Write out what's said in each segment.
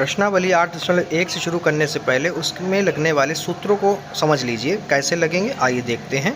प्रश्नावली 8.1 से शुरू करने से पहले उसमें लगने वाले सूत्रों को समझ लीजिए कैसे लगेंगे। आइए देखते हैं।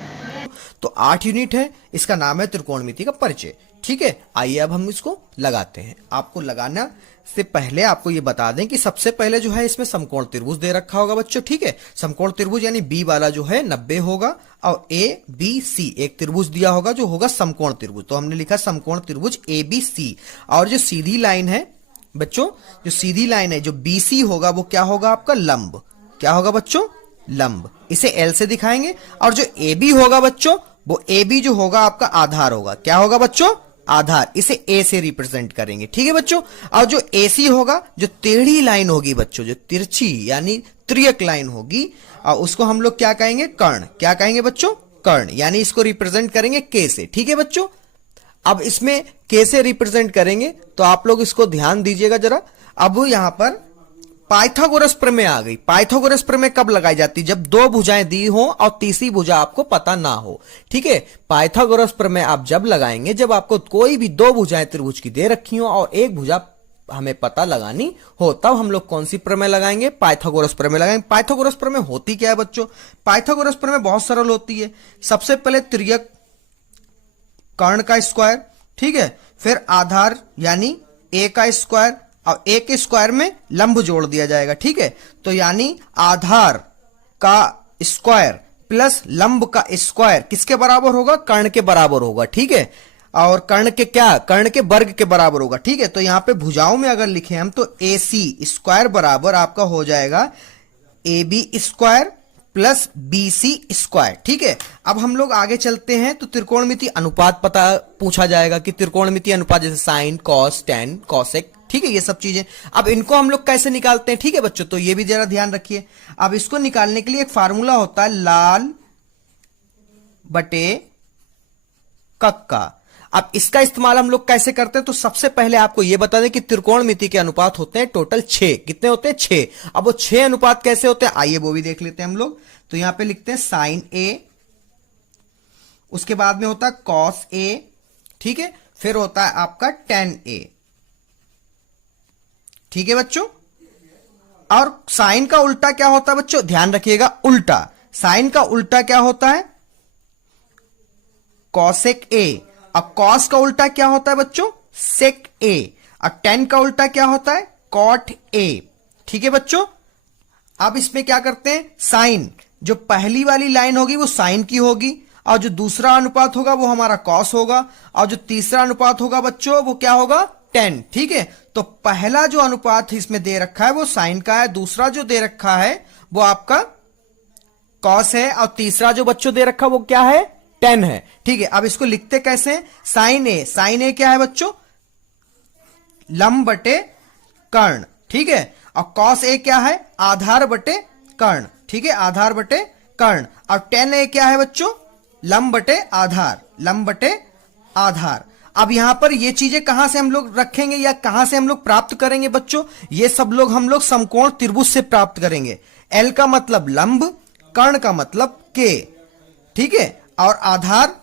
तो 8 यूनिट है, इसका नाम है त्रिकोणमिति का परिचय। ठीक है, आइए अब हम इसको लगाते हैं। आपको लगाना से पहले आपको ये बता दें कि सबसे पहले जो है इसमें समकोण त्रिभुज दे रखा होगा बच्चों। ठीक है, समकोण त्रिभुज यानी बी वाला जो है 90 होगा और ए बी सी एक त्रिभुज दिया होगा जो होगा समकोण त्रिभुज। तो हमने लिखा समकोण त्रिभुज ए बी सी। और जो सीधी लाइन है बच्चों, जो सीधी लाइन है जो बी सी होगा वो क्या होगा आपका लंब। क्या होगा बच्चों? लंब। इसे एल से दिखाएंगे। और जो ए बी होगा बच्चों, वो ए बी जो होगा आपका आधार होगा। क्या होगा बच्चों? आधार। इसे ए से रिप्रेजेंट करेंगे। ठीक है बच्चों। और जो ए सी होगा, जो टेढ़ी लाइन होगी बच्चों, जो तिरछी यानी त्रियक लाइन होगी, और उसको हम लोग क्या कहेंगे? कर्ण। क्या कहेंगे बच्चों? कर्ण। यानी इसको रिप्रेजेंट करेंगे के से। ठीक है बच्चों। अब इसमें कैसे रिप्रेजेंट करेंगे तो आप लोग इसको ध्यान दीजिएगा जरा। अब यहां पर पाइथागोरस प्रमेय आ गई। पाइथागोरस प्रमेय कब लगाई जाती? जब दो भुजाएं दी हो और तीसरी भुजा आपको पता ना हो। ठीक है, पाइथागोरस प्रमेय आप जब लगाएंगे जब आपको कोई भी दो भुजाएं त्रिभुज की दे रखी हो और एक भुजा हमें पता लगानी हो, तब हम लोग कौन सी प्रमेय लगाएंगे? पाइथागोरस प्रमेय लगाएंगे। पाइथागोरस प्रमेय होती क्या है बच्चों? पाइथागोरस प्रमेय बहुत सरल होती है। सबसे पहले त्रियक कर्ण का स्क्वायर, ठीक है, फिर आधार यानी ए का स्क्वायर और ए के स्क्वायर में लंब जोड़ दिया जाएगा। ठीक है, तो यानी आधार का स्क्वायर प्लस लंब का स्क्वायर किसके बराबर होगा? कर्ण के बराबर होगा। ठीक है, और कर्ण के क्या? कर्ण के वर्ग के बराबर होगा। ठीक है, तो यहां पे भुजाओं में अगर लिखे हम तो ए सी स्क्वायर बराबर आपका हो जाएगा A B square plus B C square. ठीक है, अब हम लोग आगे चलते हैं तो त्रिकोणमिति अनुपात पता पूछा जाएगा कि त्रिकोणमिति अनुपात जैसे साइन कॉस टेन कॉसेक। ठीक है, ये सब चीजें अब इनको हम लोग कैसे निकालते हैं? ठीक है बच्चों, तो ये भी जरा ध्यान रखिए। अब इसको निकालने के लिए एक फार्मूला होता है लाल बटे कक्का। अब इसका इस्तेमाल हम लोग कैसे करते हैं? तो सबसे पहले आपको यह बता दें कि त्रिकोणमिति के अनुपात होते हैं टोटल 6। कितने होते हैं? 6। अब वो 6 अनुपात कैसे होते हैं आइए वो भी देख लेते हैं हम लोग। तो यहां पे लिखते हैं साइन ए, उसके बाद में होता है कॉस ए, ठीक है, फिर होता है आपका टेन ए। ठीक है बच्चों। और साइन का उल्टा क्या होता है बच्चों? ध्यान रखिएगा, उल्टा। साइन का उल्टा क्या होता है? कॉसेक ए। और कॉस का उल्टा क्या होता है बच्चों? सेक ए। और टेन का उल्टा क्या होता है? Cot A. ठीक है बच्चों। अब इसमें क्या करते हैं? साइन, जो पहली वाली लाइन होगी वो साइन की होगी, और जो दूसरा अनुपात होगा वो हमारा कॉस होगा, और जो तीसरा अनुपात होगा बच्चों वो क्या होगा? टेन। ठीक है, तो पहला जो अनुपात इसमें दे रखा है वो साइन का है, दूसरा जो दे रखा है वो आपका कॉस है, और तीसरा जो बच्चों दे रखा है वो क्या है? 10 है। ठीक है, अब इसको लिखते कैसे हैं? साइन ए। साइन ए क्या है बच्चों? लंब बटे कर्ण। ठीक है, और कॉस ए क्या है? आधार बटे कर्ण। ठीक है, आधार बटे कर्ण। और 10 ए क्या है बच्चों? लंब बटे आधार। लंब बटे आधार। अब यहां पर ये चीजें कहां से हम लोग रखेंगे या कहां से हम लोग प्राप्त करेंगे बच्चों? ये सब लोग हम लोग समकोण त्रिभुज से प्राप्त करेंगे। एल का मतलब लंब, कर्ण का मतलब के, ठीक है, और आधार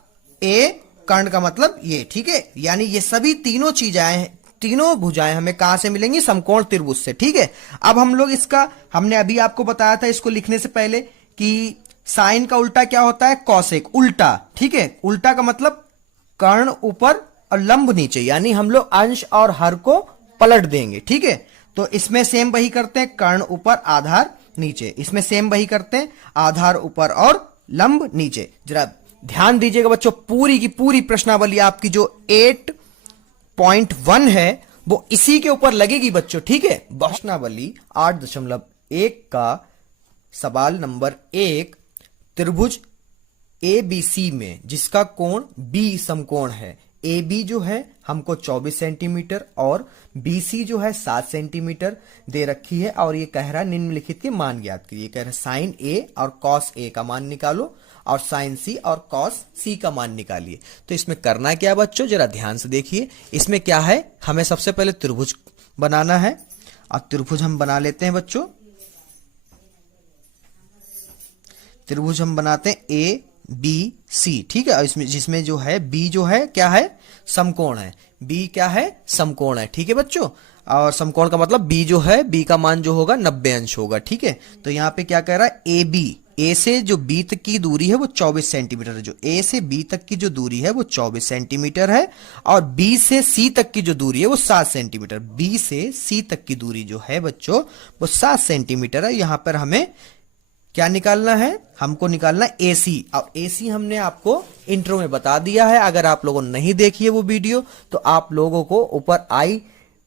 ए, कर्ण का मतलब ये। ठीक है, यानी ये सभी तीनों चीजें, तीनों भुजाएं हमें कहां से मिलेंगी? समकोण त्रिभुज से। ठीक है, अब हम लोग इसका, हमने अभी आपको बताया था इसको लिखने से पहले कि साइन का उल्टा क्या होता है? कॉसेक। उल्टा। ठीक है, उल्टा का मतलब कर्ण ऊपर और लंब नीचे, यानी हम लोग अंश और हर को पलट देंगे। ठीक है, तो इसमें सेम वही करते हैं, कर्ण ऊपर आधार नीचे। इसमें सेम वही करते हैं, आधार ऊपर और लंब नीचे। जरा ध्यान दीजिएगा बच्चों, पूरी की पूरी प्रश्नावली आपकी जो 8.1 है वो इसी के ऊपर लगेगी बच्चों। ठीक है, प्रश्नावली 8.1 का सवाल नंबर 1, त्रिभुज ए बी सी में जिसका कोण बी समकोण है, ए बी जो है हमको 24 सेंटीमीटर और बी सी जो है 7 सेंटीमीटर दे रखी है, और ये कह रहा है निम्नलिखित के मान ज्ञात करिए। कह रहा है साइन ए और कॉस ए का मान निकालो और साइन सी और कॉस सी का मान निकालिए। तो इसमें करना क्या बच्चों? जरा ध्यान से देखिए। इसमें क्या है? हमें सबसे पहले त्रिभुज बनाना है, और त्रिभुज हम बना लेते हैं बच्चों। त्रिभुज हम बनाते हैं ए बी सी। ठीक है, इसमें जिसमें जो है बी जो है क्या है? समकोण है। बी क्या है? समकोण है। ठीक है बच्चों। और समकोण का मतलब बी जो है, बी का मान जो होगा 90 अंश होगा। ठीक है, तो यहाँ पे क्या कह रहा है, ए बी, ए से जो बी तक की दूरी है वो 24 सेंटीमीटर है। जो ए से बी तक की जो दूरी है वो 24 सेंटीमीटर है, और बी से सी तक की जो दूरी है वो 7 सेंटीमीटर। बी से सी तक की दूरी जो है बच्चों वो 7 सेंटीमीटर है। यहां पर हमें क्या निकालना है, हमको निकालना है एसी। अब एसी हमने आपको इंट्रो में बता दिया है। अगर आप लोगों ने नहीं देखी है वो वीडियो, तो आप लोगों को ऊपर आई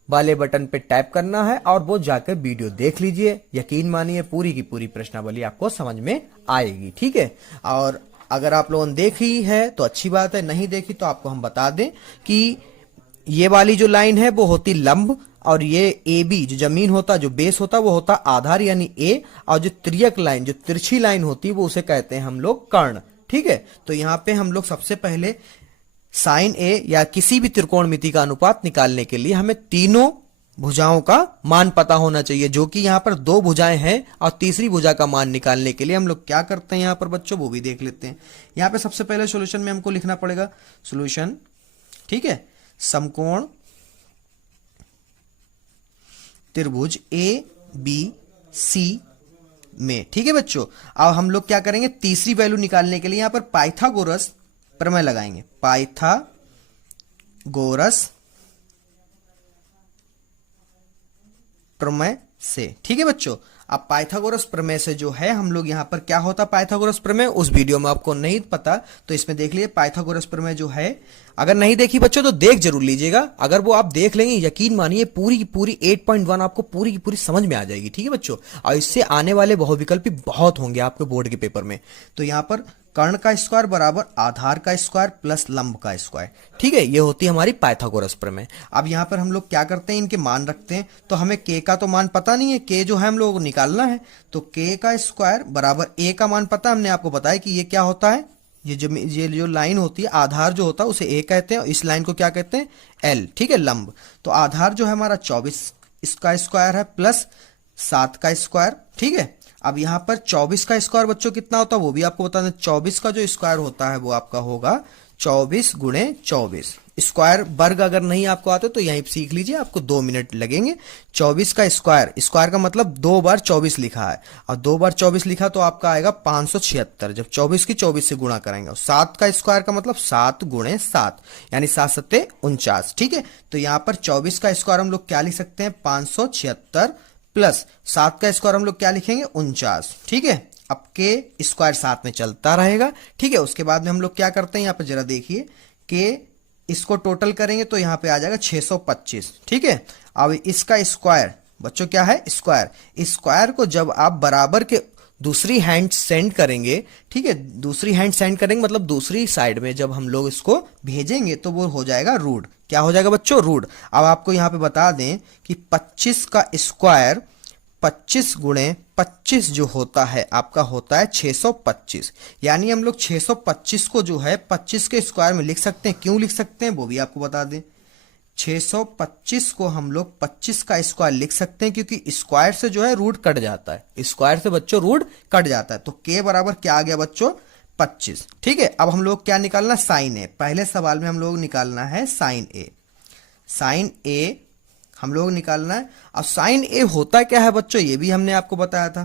वाले बटन पे टैप करना है और वो जाकर वीडियो देख लीजिए। यकीन मानिए पूरी की पूरी प्रश्नावली आपको समझ में आएगी। ठीक है, और अगर आप लोगों ने देखी है तो अच्छी बात है, नहीं देखी तो आपको हम बता दें कि ये वाली जो लाइन है वो होती लंब, और ये ए बी जो जमीन होता, जो बेस होता, वो होता आधार यानी ए, और जो त्रियक लाइन, जो तिरछी लाइन होती है वो उसे कहते हैं हम लोग कर्ण। ठीक है, तो यहाँ पे हम लोग सबसे पहले साइन ए या किसी भी त्रिकोणमिति का अनुपात निकालने के लिए हमें तीनों भुजाओं का मान पता होना चाहिए, जो कि यहाँ पर 2 भुजाएं हैं, और तीसरी भुजा का मान निकालने के लिए हम लोग क्या करते हैं यहाँ पर बच्चों, वो भी देख लेते हैं। यहाँ पे सबसे पहले सॉल्यूशन में हमको लिखना पड़ेगा सॉल्यूशन, ठीक है, समकोण त्रिभुज ए बी सी में। ठीक है बच्चों, अब हम लोग क्या करेंगे, तीसरी वैल्यू निकालने के लिए यहां पर पाइथागोरस प्रमेय लगाएंगे। पाइथागोरस प्रमेय से, ठीक है बच्चों। अब पाइथागोरस प्रमेय से जो है हम लोग यहां पर क्या होता, पाइथागोरस प्रमेय उस वीडियो में आपको नहीं पता तो इसमें देख लिए। पाइथागोरस प्रमेय जो है, अगर नहीं देखी बच्चों तो देख जरूर लीजिएगा। अगर वो आप देख लेंगे, यकीन मानिए पूरी की पूरी 8.1 आपको पूरी की पूरी समझ में आ जाएगी। ठीक है बच्चों, और इससे आने वाले बहुविकल्पी बहुत होंगे आपके बोर्ड के पेपर में। तो यहां पर कर्ण का स्क्वायर बराबर आधार का स्क्वायर प्लस लंब का स्क्वायर। ठीक है, ये होती है हमारी पाइथागोरस प्रमेय। अब यहां पर हम लोग क्या करते हैं, इनके मान रखते हैं। तो हमें के का तो मान पता नहीं है, के जो है हम लोग को निकालना है। तो के का स्क्वायर बराबर ए का मान पता, हमने आपको बताया कि ये क्या होता है, ये जो लाइन होती है, आधार जो होता है उसे ए कहते हैं, और इस लाइन को क्या कहते हैं, एल। ठीक है, लंब। तो आधार जो है हमारा 24 इसका स्क्वायर है प्लस 7 का स्क्वायर। ठीक है, अब यहां पर 24 का स्क्वायर बच्चों कितना होता है वो भी आपको बता दें। 24 का जो स्क्वायर होता है वो आपका होगा 24 गुणे 24। स्क्वायर वर्ग अगर नहीं आपको आते तो यहीं सीख लीजिए, आपको 2 मिनट लगेंगे। 24 का स्क्वायर, स्क्वायर का मतलब 2 बार 24 लिखा है, और 2 बार 24 लिखा तो आपका आएगा 576। जब 24 की 24 से गुणा करेंगे, और 7 का स्क्वायर का मतलब 7 गुणे 7 यानी 7 सत्ते 49। ठीक है, तो यहां पर 24 का स्क्वायर हम लोग क्या लिख सकते हैं, 576 प्लस 7 का स्क्वायर हम लोग क्या लिखेंगे, 49। ठीक है, अब के स्क्वायर साथ में चलता रहेगा। ठीक है, उसके बाद में हम लोग क्या करते हैं, यहाँ पे जरा देखिए, के इसको टोटल करेंगे तो यहाँ पे आ जाएगा 625। ठीक है, अब इसका स्क्वायर बच्चों क्या है, स्क्वायर। स्क्वायर को जब आप बराबर के दूसरी हैंड सेंड करेंगे, ठीक है, दूसरी हैंड सेंड करेंगे मतलब दूसरी साइड में जब हम लोग इसको भेजेंगे तो वो हो जाएगा रूट। क्या हो जाएगा बच्चों, रूट। अब आपको यहाँ पे बता दें कि 25 का स्क्वायर 25 गुणे 25 जो होता है आपका होता है 625। यानी हम लोग 625 को जो है 25 के स्क्वायर में लिख सकते हैं। क्यों लिख सकते हैं वो भी आपको बता दें। 625 को हम लोग 25 का स्क्वायर लिख सकते हैं क्योंकि स्क्वायर से जो है रूट कट जाता है। स्क्वायर से बच्चों रूट कट जाता है, तो के बराबर क्या आ गया बच्चों, 25। ठीक है, अब हम लोग क्या निकालना, साइन ए। पहले सवाल में हम लोग निकालना है साइन ए। साइन ए हम लोग निकालना है। अब साइन ए होता क्या है बच्चों, ये भी हमने आपको बताया था।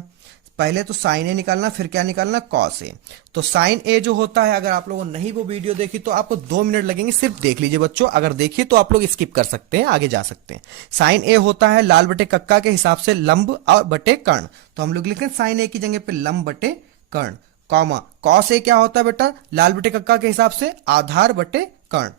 पहले तो साइन ए निकालना, फिर क्या निकालना, कॉस ए। तो साइन ए जो होता है, अगर आप लोगों ने नहीं वो वीडियो देखी तो आपको 2 मिनट लगेंगे, सिर्फ देख लीजिए बच्चों। अगर देखिए तो आप लोग स्किप कर सकते हैं, आगे जा सकते हैं। साइन ए होता है लाल बटे कक्का के हिसाब से लंब और बटे कर्ण। तो हम लोग लिख रहे हैं साइन ए की जगह पे लंब बटे कर्ण, कॉमा कॉस ए क्या होता है बेटा, लाल बटे कक्का के हिसाब से आधार बटे कर्ण।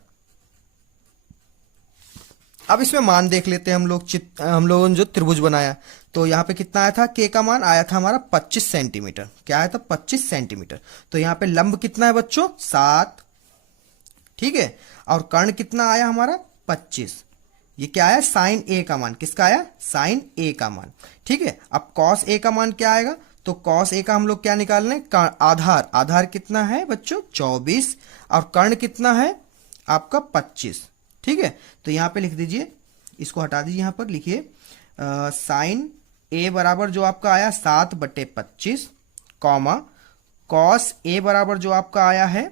अब इसमें मान देख लेते हैं हम लोगों ने जो त्रिभुज बनाया, तो यहाँ पे कितना आया था, के का मान आया था हमारा 25 सेंटीमीटर। क्या आया था, 25 सेंटीमीटर। तो यहाँ पे लंब कितना है बच्चों, 7। ठीक है, और कर्ण कितना आया हमारा, 25। ये क्या आया, साइन ए का मान। किसका आया, साइन ए का मान। ठीक है, अब कॉस ए का मान क्या आएगा, तो कॉस ए का हम लोग क्या निकाल रहे हैं, आधार। आधार कितना है बच्चों, 24, और कर्ण कितना है आपका 25। ठीक है, तो यहां पे लिख दीजिए, इसको हटा दीजिए, यहां पर लिखिए साइन ए बराबर जो आपका आया 7/25, कॉमा कॉस ए बराबर जो आपका आया है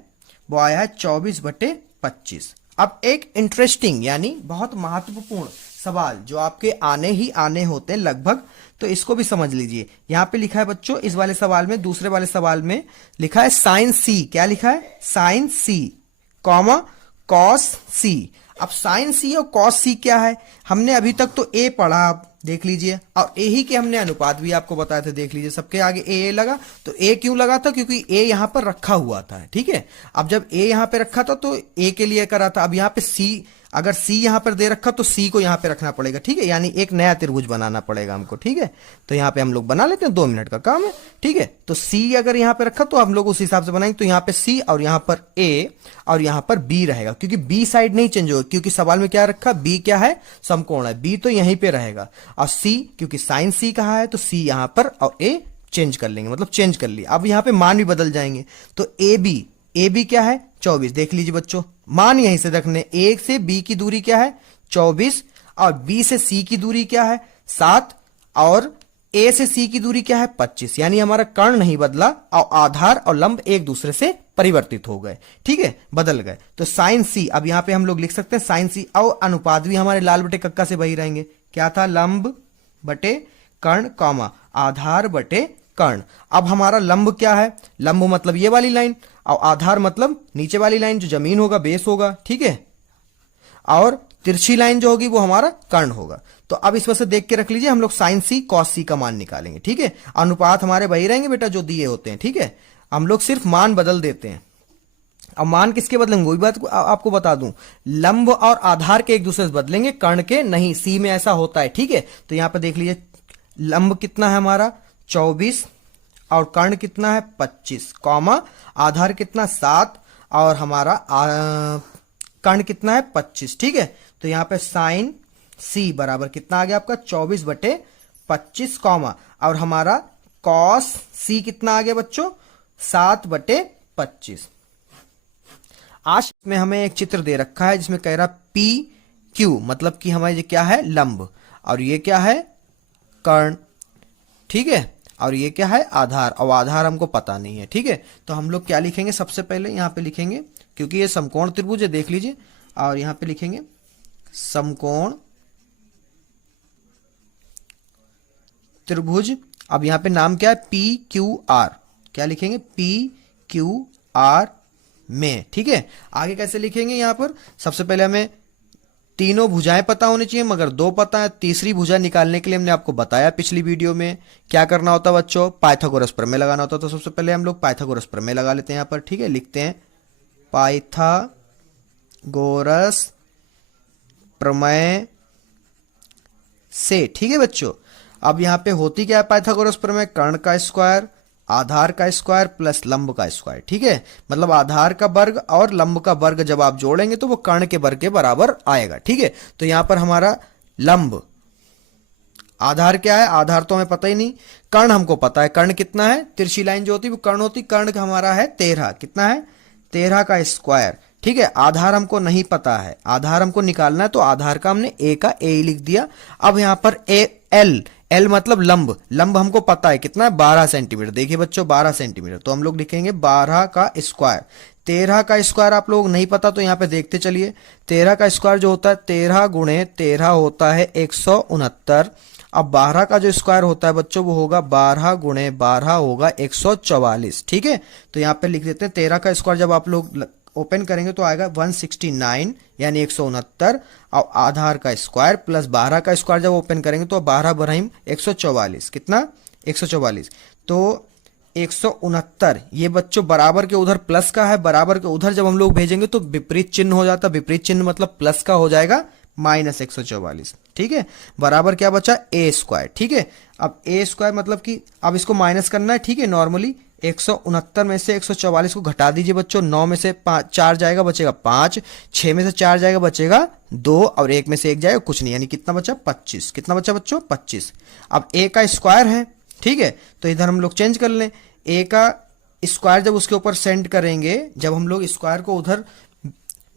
वो आया है 24/25। अब एक इंटरेस्टिंग यानी बहुत महत्वपूर्ण सवाल जो आपके आने ही आने होते हैं लगभग, तो इसको भी समझ लीजिए। यहां पे लिखा है बच्चों, इस वाले सवाल में, दूसरे वाले सवाल में लिखा है साइन सी। क्या लिखा है? साइन सी कॉमा कॉस सी। अब साइन सी और कॉस सी क्या है? हमने अभी तक तो ए पढ़ा, आप देख लीजिए, और ए ही के हमने अनुपात भी आपको बताए थे, देख लीजिए। सबके आगे ए लगा, तो ए क्यों लगा था? क्योंकि ए यहां पर रखा हुआ था, ठीक है। अब जब ए यहां पे रखा था तो ए के लिए करा था। अब यहां पे सी, अगर सी यहां पर दे रखा तो सी को यहां पे रखना पड़ेगा, ठीक है। यानी एक नया त्रिभुज बनाना पड़ेगा हमको, ठीक है। तो यहां पे हम लोग बना लेते हैं, 2 मिनट का काम है, ठीक है। तो सी अगर यहां पे रखा तो हम लोग उस हिसाब से बनाएंगे। तो यहां पे सी और यहां पर ए और यहां पर बी रहेगा, क्योंकि बी साइड नहीं चेंज होगा, क्योंकि सवाल में क्या रखा? बी क्या है? समकोण है, बी तो यहीं पे रहेगा। और सी, क्योंकि साइन सी कहा है, तो सी यहां पर और ए चेंज कर लेंगे, मतलब चेंज कर लिया। अब यहां पे मान भी बदल जाएंगे, तो ए बी क्या है? 24। देख लीजिए बच्चों, मान यहीं से रखने। ए से बी की दूरी क्या है? 24। और बी से सी की दूरी क्या है? 7। और ए से सी की दूरी क्या है? 25। यानी हमारा कर्ण नहीं बदला, और आधार और लंब एक दूसरे से परिवर्तित हो गए, ठीक है, बदल गए। तो साइन सी, अब यहां पे हम लोग लिख सकते हैं साइन सी। और अनुपात भी हमारे लाल बटे कक्का से वही रहेंगे। क्या था? लंब बटे कर्ण कॉमा आधार बटे कर्ण। अब हमारा लंब क्या है? लंब मतलब ये वाली लाइन, और आधार मतलब नीचे वाली लाइन जो जमीन होगा, बेस होगा, ठीक है। और तिरछी लाइन जो होगी वो हमारा कर्ण होगा। तो अब इस वजह से देख के रख लीजिए, हम लोग साइन सी कॉस सी का मान निकालेंगे, ठीक है। अनुपात हमारे वही रहेंगे बेटा जो दिए होते हैं, ठीक है। हम लोग सिर्फ मान बदल देते हैं। अब मान किसके बदलेंगे वही बात आपको बता दूं, लंब और आधार के एक दूसरे से बदलेंगे, कर्ण के नहीं। सी में ऐसा होता है, ठीक है। तो यहां पर देख लीजिए, लंब कितना है हमारा? 24। और कर्ण कितना है? 25 कॉमा आधार कितना? 7। और हमारा कर्ण कितना है? 25, ठीक है। तो यहां पे साइन सी बराबर कितना आ गया आपका? 24 बटे 25 कॉमा, और हमारा कॉस सी कितना आ गया बच्चों? 7 बटे 25। आज में हमें एक चित्र दे रखा है जिसमें कह रहा पी क्यू, मतलब कि हमारे ये क्या है? लंब, और ये क्या है? कर्ण, ठीक है। और ये क्या है? आधार, और आधार हमको पता नहीं है, ठीक है। तो हम लोग क्या लिखेंगे? सबसे पहले यहां पे लिखेंगे, क्योंकि ये समकोण त्रिभुज है, देख लीजिए, और यहां पे लिखेंगे समकोण त्रिभुज। अब यहां पे नाम क्या है? P Q R. क्या लिखेंगे? पी क्यू आर में, ठीक है। आगे कैसे लिखेंगे? यहां पर सबसे पहले हमें तीनों भुजाएं पता होनी चाहिए, मगर 2 पता है। तीसरी भुजा निकालने के लिए हमने आपको बताया पिछली वीडियो में क्या करना होता बच्चों, पाइथागोरस प्रमेय लगाना होता। तो सबसे पहले हम लोग पाइथागोरस प्रमेय लगा लेते हैं यहां पर, ठीक है। लिखते हैं पाइथागोरस प्रमेय से, ठीक है बच्चों। अब यहां पे होती क्या है पाइथागोरस प्रमेय? कर्ण का स्क्वायर, आधार का स्क्वायर प्लस लंब का स्क्वायर, ठीक है। मतलब आधार का वर्ग और लंब का वर्ग जब आप जोड़ेंगे तो वो कर्ण के वर्ग के बराबर आएगा, ठीक है। तो यहां पर हमारा लंब, आधार क्या है? आधार तो हमें पता ही नहीं। कर्ण हमको पता है, कर्ण कितना है? तिरछी लाइन जो होती है वो कर्ण होती। कर्ण का हमारा है 13। कितना है? 13 का स्क्वायर, ठीक है। आधार हमको नहीं पता है, आधार हमको निकालना है, तो आधार का हमने ए का ए लिख दिया। अब यहां पर एल मतलब लंब, लंब हमको पता है कितना है? 12 सेंटीमीटर। देखिए बच्चों 12 सेंटीमीटर, तो हम लोग लिखेंगे 12 का स्क्वायर। 13 का स्क्वायर आप लोग नहीं पता तो यहां पे देखते चलिए। 13 का स्क्वायर जो होता है 13 गुणे 13 होता है 169। अब 12 का जो स्क्वायर होता है बच्चों वो होगा 12 गुणे 12 होगा 144, ठीक है। तो यहां पे लिख देते हैं 13 का स्क्वायर जब आप लोग ओपन करेंगे तो आएगा 169 यानी 169, और आधार का स्क्वायर प्लस 12 का स्क्वायर जब ओपन करेंगे तो 12 बराइम 144, कितना? 144। तो 169 ये बच्चों बराबर के उधर प्लस का है, बराबर के उधर जब हम लोग भेजेंगे तो विपरीत चिन्ह हो जाता। विपरीत चिन्ह मतलब प्लस का हो जाएगा माइनस 144, ठीक है। बराबर क्या बचा? ए स्क्वायर, ठीक है। अब ए स्क्वायर मतलब कि अब इसको माइनस करना है, ठीक है। नॉर्मली 169 में से 144 को घटा दीजिए बच्चों। 9 में से 4 जाएगा बचेगा 5, 6 में से 4 जाएगा बचेगा 2, और 1 में से 1 जाएगा कुछ नहीं, यानी कितना बचा? 25। कितना बचा बच्चों? 25। अब ए का स्क्वायर है, ठीक है, तो इधर हम लोग चेंज कर लें। ए का स्क्वायर जब उसके ऊपर सेंड करेंगे, जब हम लोग स्क्वायर को उधर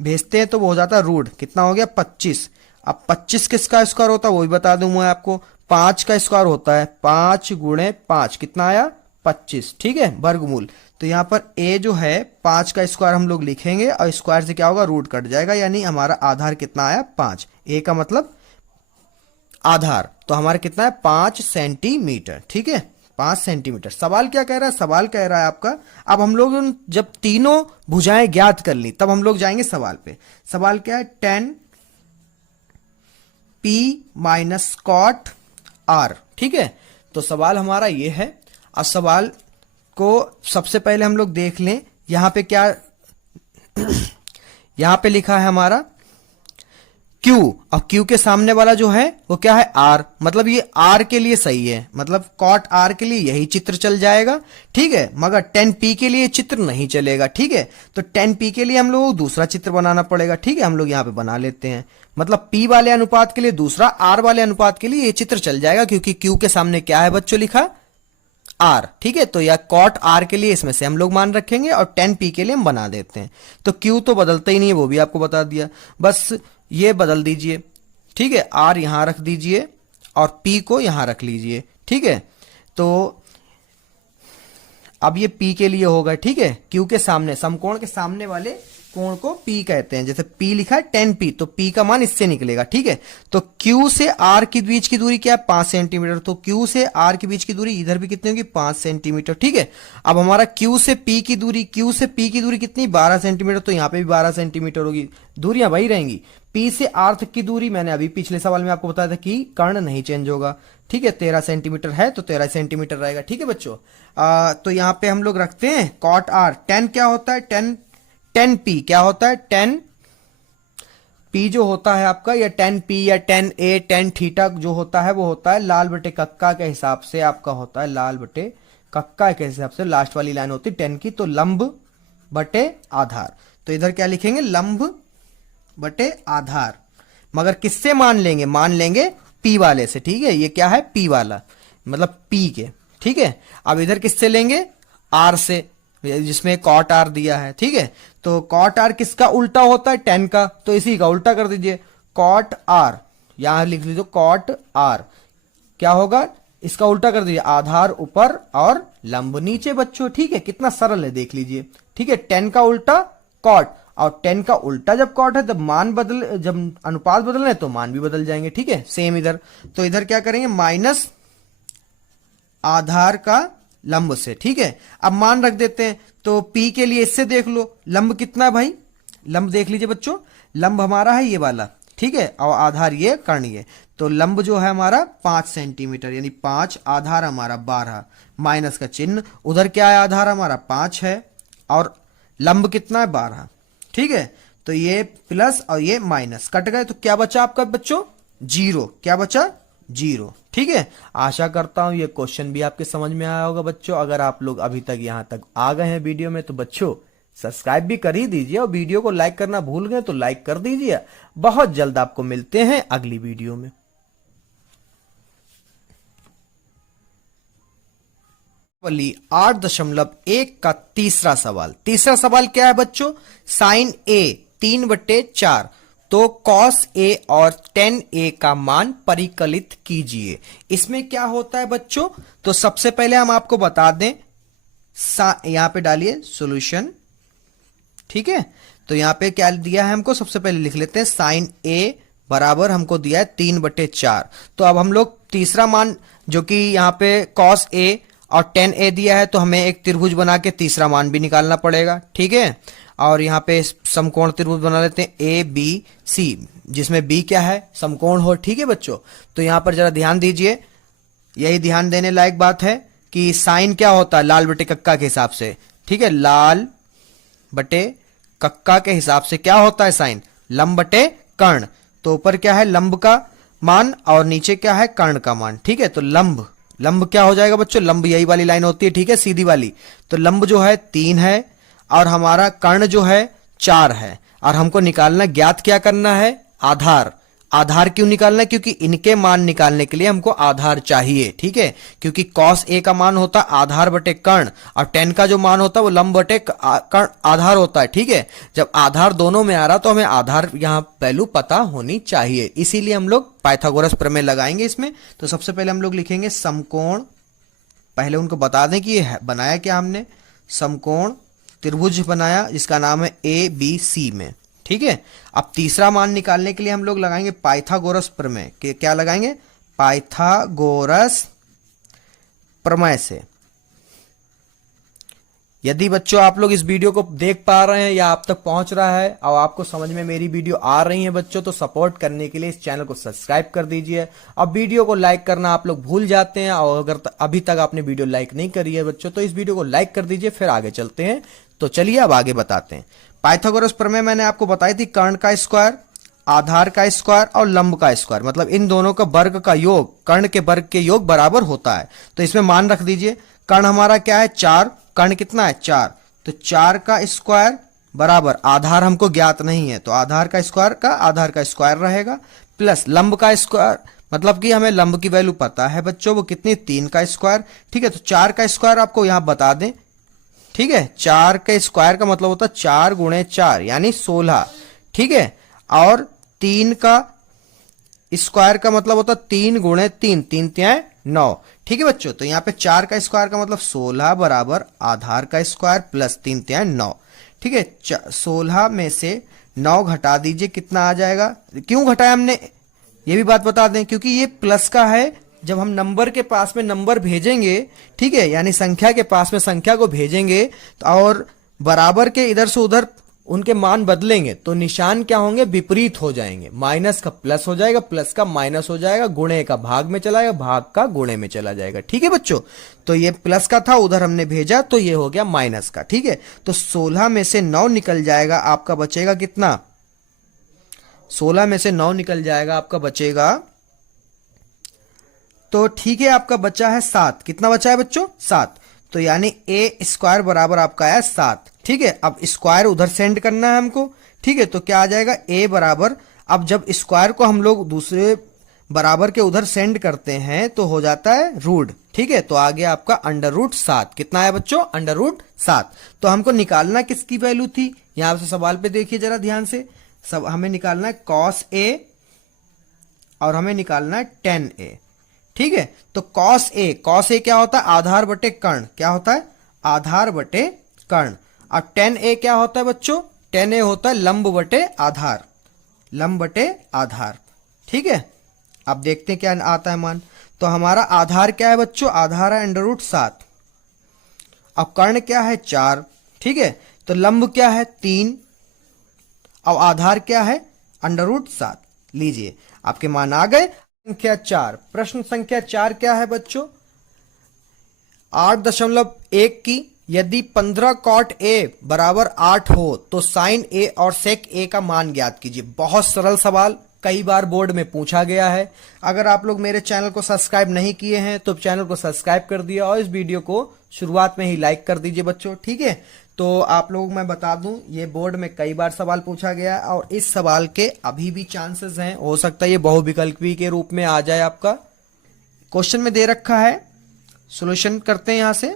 भेजते हैं तो वो हो जाता है रूट। कितना हो गया? 25। अब 25 किसका स्क्वायर होता है वो भी बता दूं मैं आपको। 5 का स्क्वायर होता है 5 गुणे 5, कितना आया? 25, ठीक है, वर्गमूल। तो यहां पर ए जो है 5 का स्क्वायर हम लोग लिखेंगे, और स्क्वायर से क्या होगा? रूट कट जाएगा, यानी हमारा आधार कितना आया? 5। ए का मतलब आधार, तो हमारा कितना है 5 सेंटीमीटर, ठीक है 5 सेंटीमीटर। सवाल क्या कह रहा है, सवाल कह रहा है आपका, अब हम लोग जब तीनों भुजाएं ज्ञात कर ली तब हम लोग जाएंगे सवाल पे। सवाल क्या है, 10p माइनस कॉट आर, ठीक है। तो सवाल हमारा ये है। अब सवाल को सबसे पहले हम लोग देख लें, यहां पे क्या यहां पे लिखा है हमारा Q। अब Q के सामने वाला जो है वो क्या है R, मतलब ये R के लिए सही है, मतलब कॉट R के लिए यही चित्र चल जाएगा, ठीक है। मगर 10p के लिए चित्र नहीं चलेगा, ठीक है। तो 10p के लिए हम लोग को दूसरा चित्र बनाना पड़ेगा, ठीक है। हम लोग यहाँ पे बना लेते हैं, मतलब p वाले अनुपात के लिए दूसरा, R वाले अनुपात के लिए ये चित्र चल जाएगा, क्योंकि Q के सामने क्या है बच्चों लिखा R, ठीक है। तो यह कॉट R के लिए इसमें से हम लोग मान रखेंगे और 10p के लिए हम बना देते हैं। तो Q तो बदलता ही नहीं है, वो भी आपको बता दिया, बस ये बदल दीजिए, ठीक है। R यहां रख दीजिए और P को यहां रख लीजिए, ठीक है। तो अब ये P के लिए होगा, ठीक है। Q के सामने, समकोण के सामने वाले कोण को P कहते हैं, जैसे P लिखा है 10p, तो P का मान इससे निकलेगा, ठीक है। तो Q से R के बीच की दूरी क्या है 5 सेंटीमीटर, तो Q से R के बीच की दूरी इधर भी कितनी होगी 5 सेंटीमीटर, ठीक है। अब हमारा Q से P की दूरी, Q से P की दूरी कितनी 12 सेंटीमीटर, तो यहां पे भी 12 सेंटीमीटर होगी, दूरियां वही रहेंगी। P से R तक की दूरी मैंने अभी पिछले सवाल में आपको बताया था कि कर्ण नहीं चेंज होगा, ठीक है। 13 सेंटीमीटर है तो 13 सेंटीमीटर रहेगा, ठीक है बच्चों। तो यहां पे हम लोग रखते हैं कॉट R, 10 क्या होता है 10p क्या होता है 10p जो होता है आपका, या 10p या 10a 10 थीटा जो होता है वो होता है लाल बटे कक्का के हिसाब से, आपका होता है लाल बटे कक्का के हिसाब से, लास्ट वाली लाइन होती है 10 की, तो लंब बटे आधार। तो इधर क्या लिखेंगे, लंब बटे आधार, मगर किससे मान लेंगे, मान लेंगे p वाले से, ठीक है। ये क्या है p वाला, मतलब p के, ठीक है। अब इधर किससे लेंगे, r से, जिसमें कॉट R दिया है, ठीक है। तो कॉट R किसका उल्टा होता है 10 का, तो इसी का उल्टा कर दीजिए, कॉट R, यहां लिख लीजिए कॉट R क्या होगा, इसका उल्टा कर दीजिए, आधार ऊपर और लंब नीचे बच्चों, ठीक है। कितना सरल है देख लीजिए, ठीक है। 10 का उल्टा कॉट, और 10 का उल्टा जब कॉट है तब मान बदल, जब अनुपात बदल रहे तो मान भी बदल जाएंगे, ठीक है। सेम इधर, तो इधर क्या करेंगे माइनस आधार का लंब से, ठीक है। अब मान रख देते हैं, तो P के लिए इससे देख लो लंब कितना है भाई, लंब देख लीजिए बच्चों, लंब हमारा है ये वाला, ठीक है, और आधार ये कर्ण ये, तो लंब जो है हमारा 5 सेंटीमीटर, यानी 5, आधार हमारा 12, माइनस का चिन्ह, उधर क्या है आधार हमारा 5 है और लंब कितना है 12, ठीक है। तो ये प्लस और ये माइनस कट गए, तो क्या बचा आपका बच्चों 0, क्या बचा 0, ठीक है। आशा करता हूं ये क्वेश्चन भी आपके समझ में आया होगा बच्चों। अगर आप लोग अभी तक यहां तक आ गए हैं वीडियो में तो बच्चों सब्सक्राइब भी कर ही दीजिए, और वीडियो को लाइक करना भूल गए तो लाइक कर दीजिए। बहुत जल्द आपको मिलते हैं अगली वीडियो में। 8.1 का तीसरा सवाल, तीसरा सवाल क्या है बच्चों, साइन A 3/4, तो कॉस A और tan A का मान परिकलित कीजिए। इसमें क्या होता है बच्चों, तो सबसे पहले हम आपको बता दें, यहां पे डालिए सॉल्यूशन, ठीक है। तो यहां पे क्या दिया है हमको, सबसे पहले लिख लेते हैं साइन A बराबर हमको दिया है 3/4। तो अब हम लोग तीसरा मान जो कि यहां पे कॉस A और tan A दिया है, तो हमें एक त्रिभुज बना के तीसरा मान भी निकालना पड़ेगा, ठीक है। और यहाँ पे समकोण त्रिभुज बना लेते हैं ABC, जिसमें B क्या है समकोण हो, ठीक है बच्चों। तो यहाँ पर जरा ध्यान दीजिए, यही ध्यान देने लायक बात है कि साइन क्या होता है लाल बटे कक्का के हिसाब से, ठीक है। लाल बटे कक्का के हिसाब से क्या होता है साइन, लंब बटे कर्ण। तो ऊपर क्या है लंब का मान और नीचे क्या है कर्ण का मान, ठीक है। तो लंब, लंब क्या हो जाएगा बच्चों, लंब यही वाली लाइन होती है, ठीक है, सीधी वाली। तो लंब जो है 3 है और हमारा कर्ण जो है 4 है, और हमको निकालना, ज्ञात क्या करना है, आधार। आधार क्यों निकालना है, क्योंकि इनके मान निकालने के लिए हमको आधार चाहिए, ठीक है। क्योंकि cos A का मान होता है आधार बटे कर्ण, और tan का जो मान होता है वो लंब बटे कर्ण आधार होता है, ठीक है। जब आधार दोनों में आ रहा तो हमें आधार यहाँ वैल्यू पता होनी चाहिए, इसीलिए हम लोग पाइथागोरस प्रमेय लगाएंगे इसमें। तो सबसे पहले हम लोग लिखेंगे समकोण, पहले उनको बता दें कि ये बनाया क्या हमने, समकोण त्रिभुज बनाया जिसका नाम है ABC में, ठीक है। अब तीसरा मान निकालने के लिए हम लोग लगाएंगे पाइथागोरस प्रमेय, क्या लगाएंगे, पाइथागोरस प्रमेय से। यदि बच्चों आप लोग इस वीडियो को देख पा रहे हैं या आप तक पहुंच रहा है और आपको समझ में मेरी वीडियो आ रही है बच्चों, तो सपोर्ट करने के लिए इस चैनल को सब्सक्राइब कर दीजिए। अब वीडियो को लाइक करना आप लोग भूल जाते हैं, और अगर अभी तक आपने वीडियो लाइक नहीं करी है बच्चों, तो इस वीडियो को लाइक कर दीजिए। फिर आगे चलते हैं। तो चलिए अब आगे बताते हैं। पाइथागोरस प्रमेय मैंने आपको बताई थी, कर्ण का स्क्वायर, आधार का स्क्वायर और लंब का स्क्वायर, मतलब इन दोनों का वर्ग का योग कर्ण के वर्ग के योग बराबर होता है। तो इसमें मान रख दीजिए, कर्ण हमारा क्या है 4, कर्ण कितना है 4, तो 4 का स्क्वायर बराबर, आधार हमको ज्ञात नहीं है तो आधार का स्क्वायर रहेगा, प्लस लंब का स्क्वायर, मतलब कि हमें लंब की वैल्यू पता है बच्चों, वो कितनी 3 का स्क्वायर। ठीक है, तो 4 का स्क्वायर आपको यहां बता दें। ठीक है, 4 के स्क्वायर का मतलब होता है 4 गुणे 4 यानी 16। ठीक है, और 3 का स्क्वायर का मतलब होता है 3 गुणे 3, 3 तिहाई 9। ठीक है बच्चों, तो यहाँ पे 4 का स्क्वायर का मतलब 16 बराबर आधार का स्क्वायर प्लस 3 तिहाई 9। ठीक है, 16 में से 9 घटा दीजिए, कितना आ जाएगा। क्यों घटाया हमने ये भी बात बता दें, क्योंकि ये प्लस का है। जब हम नंबर के पास में नंबर भेजेंगे, ठीक है, यानी संख्या के पास में संख्या को भेजेंगे तो और बराबर के इधर से उधर उनके मान बदलेंगे तो निशान क्या होंगे, विपरीत हो जाएंगे। माइनस का प्लस हो जाएगा, प्लस का माइनस हो जाएगा, गुणे का भाग में चला जाएगा, भाग का गुणे में चला जाएगा। ठीक है बच्चों, तो ये प्लस का था, उधर हमने भेजा तो ये हो गया माइनस का। ठीक है, तो 16 में से 9 निकल जाएगा, आपका बचेगा कितना, 16 में से 9 निकल जाएगा, आपका बचेगा, तो ठीक है आपका बचा है 7। कितना बचा है बच्चों, 7। तो यानी ए स्क्वायर बराबर आपका आया 7। ठीक है, अब स्क्वायर उधर सेंड करना है हमको। ठीक है, तो क्या आ जाएगा, ए बराबर, अब जब स्क्वायर को हम लोग दूसरे बराबर के उधर सेंड करते हैं तो हो जाता है रूट। ठीक है, तो आ गया आपका √7। कितना आया बच्चों, √7। तो हमको निकालना किसकी वैल्यू थी, यहां से सवाल पे देखिए जरा ध्यान से, सब हमें निकालना है cos A और हमें निकालना है tan A। ठीक है, तो cos A क्या होता है, आधार बटे कर्ण, क्या होता है, आधार बटे कर्ण। अब tan A क्या होता है बच्चों, tan A होता है लंब बटे आधार, लंब बटे आधार। ठीक है, अब देखते हैं क्या आता है मान। तो हमारा आधार क्या है बच्चों, आधार है √7। अब कर्ण क्या है 4। ठीक है, तो लंब क्या है 3, अब आधार क्या है √7। लीजिए आपके मान आ गए। संख्या 4, प्रश्न संख्या 4 क्या है बच्चों, 8.1 की यदि 15 cot A बराबर 8 हो तो sin A और sec A का मान ज्ञात कीजिए। बहुत सरल सवाल, कई बार बोर्ड में पूछा गया है। अगर आप लोग मेरे चैनल को सब्सक्राइब नहीं किए हैं तो चैनल को सब्सक्राइब कर दिया और इस वीडियो को शुरुआत में ही लाइक कर दीजिए बच्चों। ठीक है, तो आप लोग मैं बता दूं, ये बोर्ड में कई बार सवाल पूछा गया है और इस सवाल के अभी भी चांसेस हैं, हो सकता है ये बहुविकल्पी के रूप में आ जाए। आपका क्वेश्चन में दे रखा है, सॉल्यूशन करते हैं यहां से।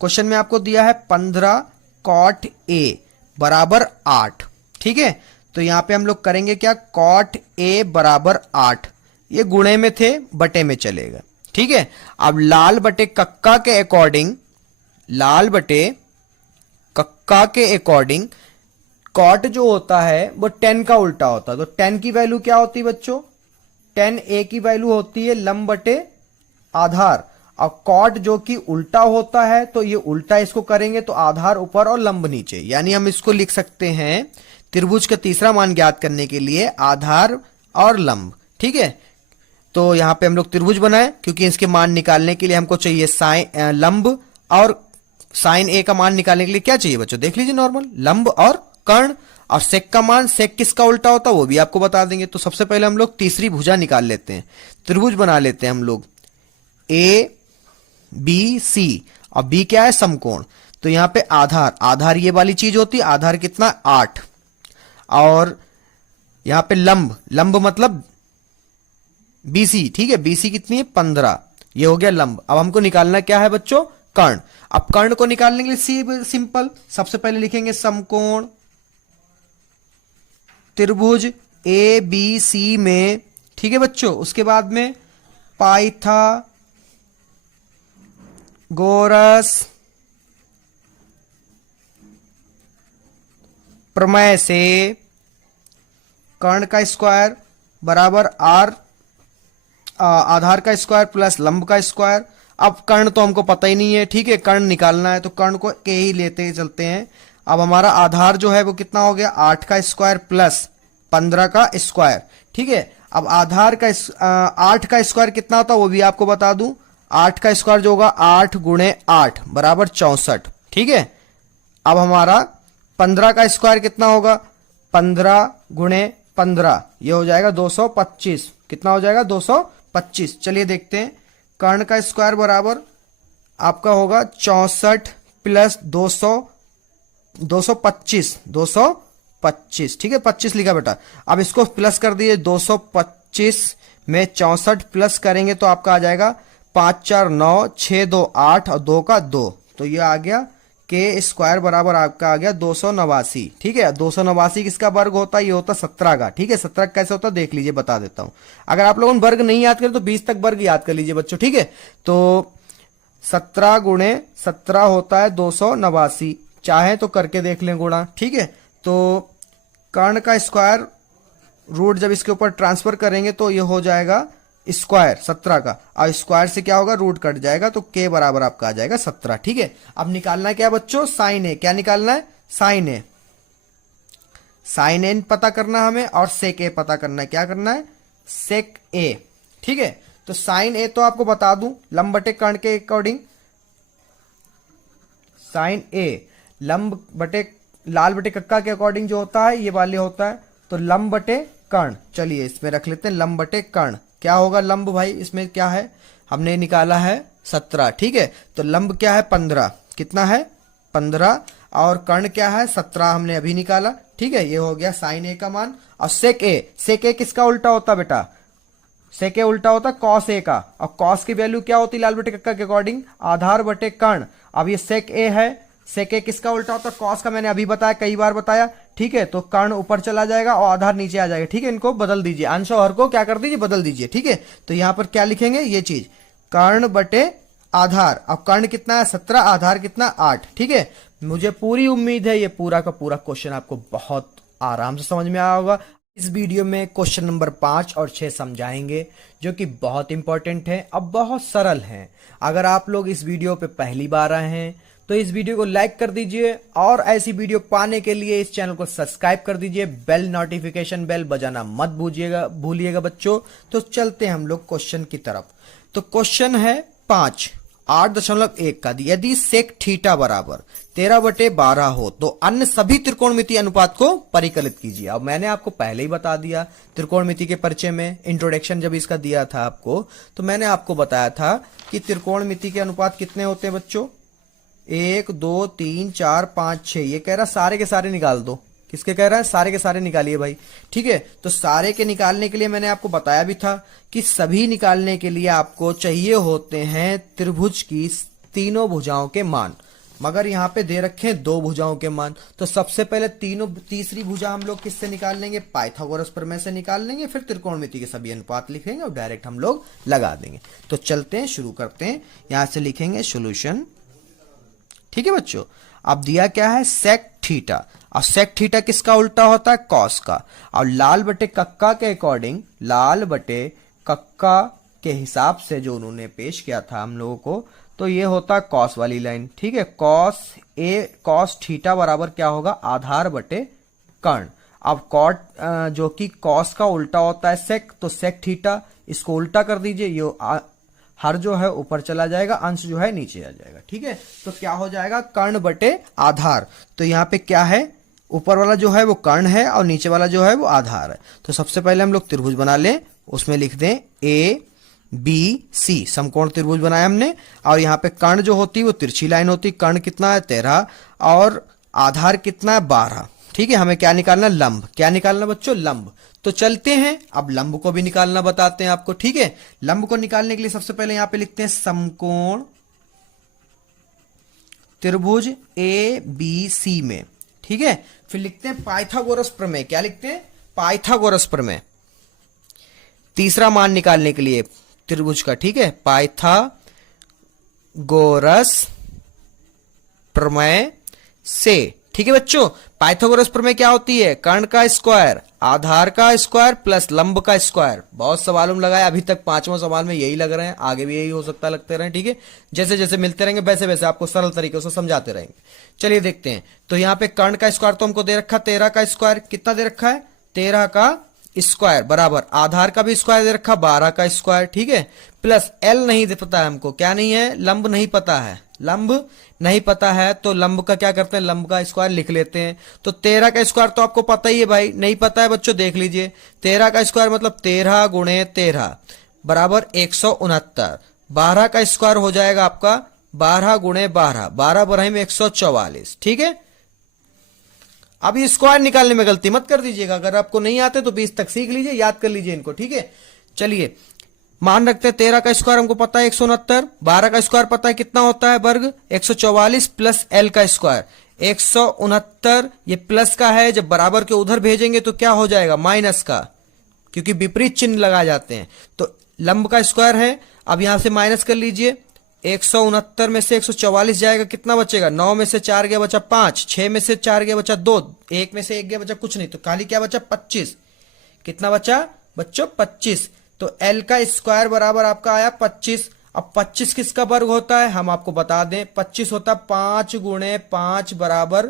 क्वेश्चन में आपको दिया है 15 cot A बराबर 8। ठीक है, तो यहां पे हम लोग करेंगे क्या, cot A बराबर 8, ये गुणे में थे बटे में चलेगा। ठीक है, अब लाल बटे कक्का के अकॉर्डिंग, लाल बटे कक्का के अकॉर्डिंग cot जो होता है वो tan का उल्टा होता है। तो tan की वैल्यू क्या होती है बच्चों, tan A की वैल्यू होती है लंब बटे आधार। अब cot जो कि उल्टा होता है तो ये उल्टा इसको करेंगे तो आधार ऊपर और लंब नीचे, यानी हम इसको लिख सकते हैं त्रिभुज का तीसरा मान ज्ञात करने के लिए आधार और लंब। ठीक है, तो यहां पे हम लोग त्रिभुज बनाए क्योंकि इसके मान निकालने के लिए हमको चाहिए साइन लंब, और साइन ए का मान निकालने के लिए क्या चाहिए बच्चों, देख लीजिए नॉर्मल, लंब और कर्ण। और सेक का मान, सेक किसका उल्टा होता है वो भी आपको बता देंगे। तो सबसे पहले हम लोग तीसरी भुजा निकाल लेते हैं, त्रिभुज बना लेते हैं हम लोग ABC, और B क्या है समकोण। तो यहां पे आधार, आधार ये वाली चीज होती है, आधार कितना 8, और यहां पे लंब, लंब मतलब BC। ठीक है, BC कितनी है 15, ये हो गया लंब। अब हमको निकालना क्या है बच्चों, कर्ण। अब कर्ण को निकालने के लिए सिंपल, सबसे पहले लिखेंगे समकोण त्रिभुज ABC में। ठीक है बच्चों, उसके बाद में पाइथागोरस प्रमेय से कर्ण का स्क्वायर बराबर R आधार का स्क्वायर प्लस लंब का स्क्वायर। अब कर्ण तो हमको पता ही नहीं है, ठीक है, कर्ण निकालना है तो कर्ण को के ही लेते चलते हैं। अब हमारा आधार जो है वो कितना हो गया, 8 का स्क्वायर प्लस 15 का स्क्वायर, ठीक है। अब आधार का 8 का स्क्वायर कितना होता है वो भी आपको बता दूं, 8 का स्क्वायर जो होगा 8 गुणे 8 बराबर 64, ठीक है। अब हमारा 15 का स्क्वायर कितना होगा, 15 गुणे 15 ये हो जाएगा 225, कितना हो जाएगा 225। चलिए देखते हैं, कर्ण का स्क्वायर बराबर आपका होगा 64 प्लस 225, ठीक है, 25 लिखा बेटा। अब इसको प्लस कर दिए, 225 में 64 प्लस करेंगे तो आपका आ जाएगा 5 4 9 6 2 8 और 2 का 2, तो ये आ गया के स्क्वायर बराबर आपका आ गया 289, ठीक है। 289 किसका वर्ग होता है, ये होता 17 का, ठीक है। 17 कैसे होता है देख लीजिए, बता देता हूं। अगर आप लोगों ने वर्ग नहीं याद करें तो 20 तक वर्ग याद कर लीजिए बच्चों, ठीक है। तो 17 गुणे 17 होता है 289, चाहे तो करके देख लें गुणा, ठीक है। तो कर्ण का स्क्वायर रूट जब इसके ऊपर ट्रांसफर करेंगे तो ये हो जाएगा स्क्वायर 17 का, और स्क्वायर से क्या होगा रूट कट जाएगा तो के बराबर आपका आ जाएगा 17, ठीक है। अब निकालना है क्या बच्चों, साइन ए। क्या निकालना है, साइन ए। साइन ए पता करना हमें और सेक ए पता करना है। क्या करना है, सेक ए, ठीक है। तो साइन ए तो आपको बता दूं लंब बटे कर्ण के अकॉर्डिंग, साइन ए लंब बटे लाल बटे कक्का के अकॉर्डिंग जो होता है ये वाले होता है, तो लंब बटे कर्ण। चलिए इसमें रख लेते हैं लंब बटे कर्ण। क्या होगा लंब भाई, इसमें क्या है, हमने निकाला है 17, ठीक है। तो लंब क्या है 15, कितना है 15, और कर्ण क्या है 17 हमने अभी निकाला, ठीक है। ये हो गया साइन ए का मान। और सेक ए, सेक ए किसका उल्टा होता बेटा, सेक ए उल्टा होता कॉस ए का, और कॉस की वैल्यू क्या होती लाल बटे कक्का के अकॉर्डिंग, आधार बटे कर्ण। अब ये सेक ए है, सेक ए किसका उल्टा होता है, कॉस का, मैंने अभी बताया, कई बार बताया, ठीक है। तो कर्ण ऊपर चला जाएगा और आधार नीचे आ जाएगा, ठीक है। इनको बदल दीजिए, अंश और हर को क्या कर दीजिए, बदल दीजिए, ठीक है। तो यहां पर क्या लिखेंगे, ये चीज कर्ण बटे आधार। अब कर्ण कितना है 17, आधार कितना 8, ठीक है। मुझे पूरी उम्मीद है ये पूरा का पूरा क्वेश्चन आपको बहुत आराम से समझ में आया होगा। इस वीडियो में क्वेश्चन नंबर 5 और 6 समझाएंगे जो कि बहुत इंपॉर्टेंट है, अब बहुत सरल हैं। अगर आप लोग इस वीडियो पे पहली बार आए हैं तो इस वीडियो को लाइक कर दीजिए, और ऐसी वीडियो पाने के लिए इस चैनल को सब्सक्राइब कर दीजिए, बेल नोटिफिकेशन बेल बजाना मत भूलिएगा बच्चों। तो चलते हैं हम लोग क्वेश्चन की तरफ। तो क्वेश्चन है 5, 8.1 का, यदि सेक थीटा बराबर 13/12 हो तो अन्य सभी त्रिकोणमितीय अनुपात को परिकलित कीजिए। अब मैंने आपको पहले ही बता दिया त्रिकोणमिति के परिचय में, इंट्रोडक्शन जब इसका दिया था आपको, तो मैंने आपको बताया था कि त्रिकोणमिति के अनुपात कितने होते हैं बच्चों, 1 2 3 4 5 6। ये कह रहा सारे के सारे निकाल दो, किसके कह रहा है, सारे के सारे निकालिए भाई, ठीक है। तो सारे के निकालने के लिए मैंने आपको बताया भी था कि सभी निकालने के लिए आपको चाहिए होते हैं त्रिभुज की तीनों भुजाओं के मान, मगर यहाँ पे दे रखे हैं 2 भुजाओं के मान। तो सबसे पहले तीसरी भुजा हम लोग किससे निकाल लेंगे, पाइथागोरस प्रमेय से निकाल लेंगे, फिर त्रिकोणमिति के सभी अनुपात लिखेंगे और डायरेक्ट हम लोग लगा देंगे। तो चलते हैं, शुरू करते हैं। यहां से लिखेंगे सोल्यूशन, ठीक है बच्चों। अब दिया क्या है, सेक थीटा, और सेक थीटा किसका उल्टा होता है, कॉस का। और लाल बटे कक्का के अकॉर्डिंग, लाल बटे कक्का के हिसाब से जो उन्होंने पेश किया था हम लोगों को, तो ये होता है कॉस वाली लाइन, ठीक है। कॉस थीटा बराबर क्या होगा, आधार बटे कर्ण। अब कॉट जो कि कॉस का उल्टा होता है सेक, तो सेक थीटा, इसको उल्टा कर दीजिए, ये हर जो है ऊपर चला जाएगा, अंश जो है नीचे आ जाएगा, ठीक है। तो क्या हो जाएगा, कर्ण बटे आधार। तो यहाँ पे क्या है, ऊपर वाला जो है वो कर्ण है और नीचे वाला जो है वो आधार है। तो सबसे पहले हम लोग त्रिभुज बना लें, उसमें लिख दें ABC, समकोण त्रिभुज बनाया हमने। और यहाँ पे कर्ण जो होती है वो तिरछी लाइन होती, कर्ण कितना है 13 और आधार कितना है 12, ठीक है। हमें क्या निकालना, लंब। क्या निकालना बच्चों, लंब। तो चलते हैं, अब लंब को भी निकालना बताते हैं आपको, ठीक है। लंब को निकालने के लिए सबसे पहले यहां पे लिखते हैं समकोण त्रिभुज ABC में, ठीक है। फिर लिखते हैं पाइथागोरस प्रमेय। क्या लिखते हैं, पाइथागोरस प्रमेय। तीसरा मान निकालने के लिए त्रिभुज का, ठीक है, पाइथागोरस प्रमेय से, ठीक है बच्चों। पाइथागोरस प्रमेय क्या होती है, कर्ण का स्क्वायर आधार का स्क्वायर प्लस लंब का स्क्वायर। बहुत सवालों में लगाया, अभी तक 5वां सवाल में यही लग रहे हैं, आगे भी यही हो सकता है, लगते रहे। ठीक है, जैसे जैसे मिलते रहेंगे वैसे वैसे आपको सरल तरीके से समझाते रहेंगे। चलिए देखते हैं। तो यहाँ पे कर्ण का स्क्वायर तो हमको दे रखा 13 का स्क्वायर, कितना दे रखा है 13 का स्क्वायर बराबर आधार का भी स्क्वायर दे रखा 12 का स्क्वायर। ठीक है, प्लस एल नहीं दे पता है हमको, क्या नहीं है, लंब नहीं पता है, लंब नहीं पता है। तो लंब का क्या करते हैं, लंब का स्क्वायर लिख लेते हैं। तो 13 का स्क्वायर तो आपको पता ही है भाई, नहीं पता है बच्चों देख लीजिए। 13 का स्क्वायर मतलब 13 गुणे 13 बराबर 169। 12 का स्क्वायर हो जाएगा आपका 12 गुणे 12, 12 बराही में 144। ठीक है, अब ये स्क्वायर निकालने में गलती मत कर दीजिएगा, अगर आपको नहीं आते तो 20 तक सीख लीजिए, याद कर लीजिए इनको। ठीक है, चलिए मान रखते हैं 13 का स्क्वायर हमको पता है 169, 12 का स्क्वायर पता है कितना होता है वर्ग 144 प्लस एल का स्क्वायर 169। ये प्लस का है, जब बराबर के उधर भेजेंगे तो क्या हो जाएगा माइनस का, क्योंकि विपरीत चिन्ह लगाए जाते हैं। तो लंब का स्क्वायर है, अब यहां से माइनस कर लीजिए, 169 में से 144 जाएगा, कितना बचेगा, 9 में से 4 गया बचा 5, 6 में से 4 गया बचा 2, 1 में से 1 गया बचा कुछ नहीं, तो खाली क्या बचा 25। कितना बचा बच्चों 25। तो एल का स्क्वायर बराबर आपका आया 25। अब 25 किसका वर्ग होता है हम आपको बता दें, 25 होता 5 गुणे 5 बराबर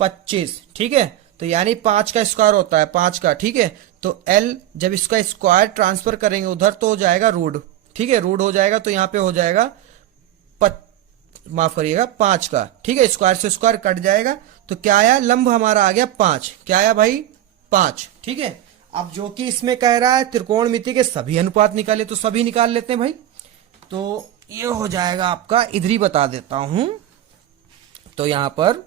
25। ठीक है, तो यानी 5 का स्क्वायर होता है 5 का। ठीक है, तो एल जब इसका स्क्वायर ट्रांसफर करेंगे उधर तो हो जाएगा रूट। ठीक है, रूट हो जाएगा तो यहां पे हो जाएगा माफ करिएगा 5 का। ठीक है, स्क्वायर से स्क्वायर कट जाएगा, तो क्या आया लंब हमारा आ गया 5। क्या आया भाई 5। ठीक है, अब जो कि इसमें कह रहा है त्रिकोणमिति के सभी अनुपात निकाले, तो सभी निकाल लेते हैं भाई। तो ये हो जाएगा आपका, इधर ही बता देता हूं। तो यहां पर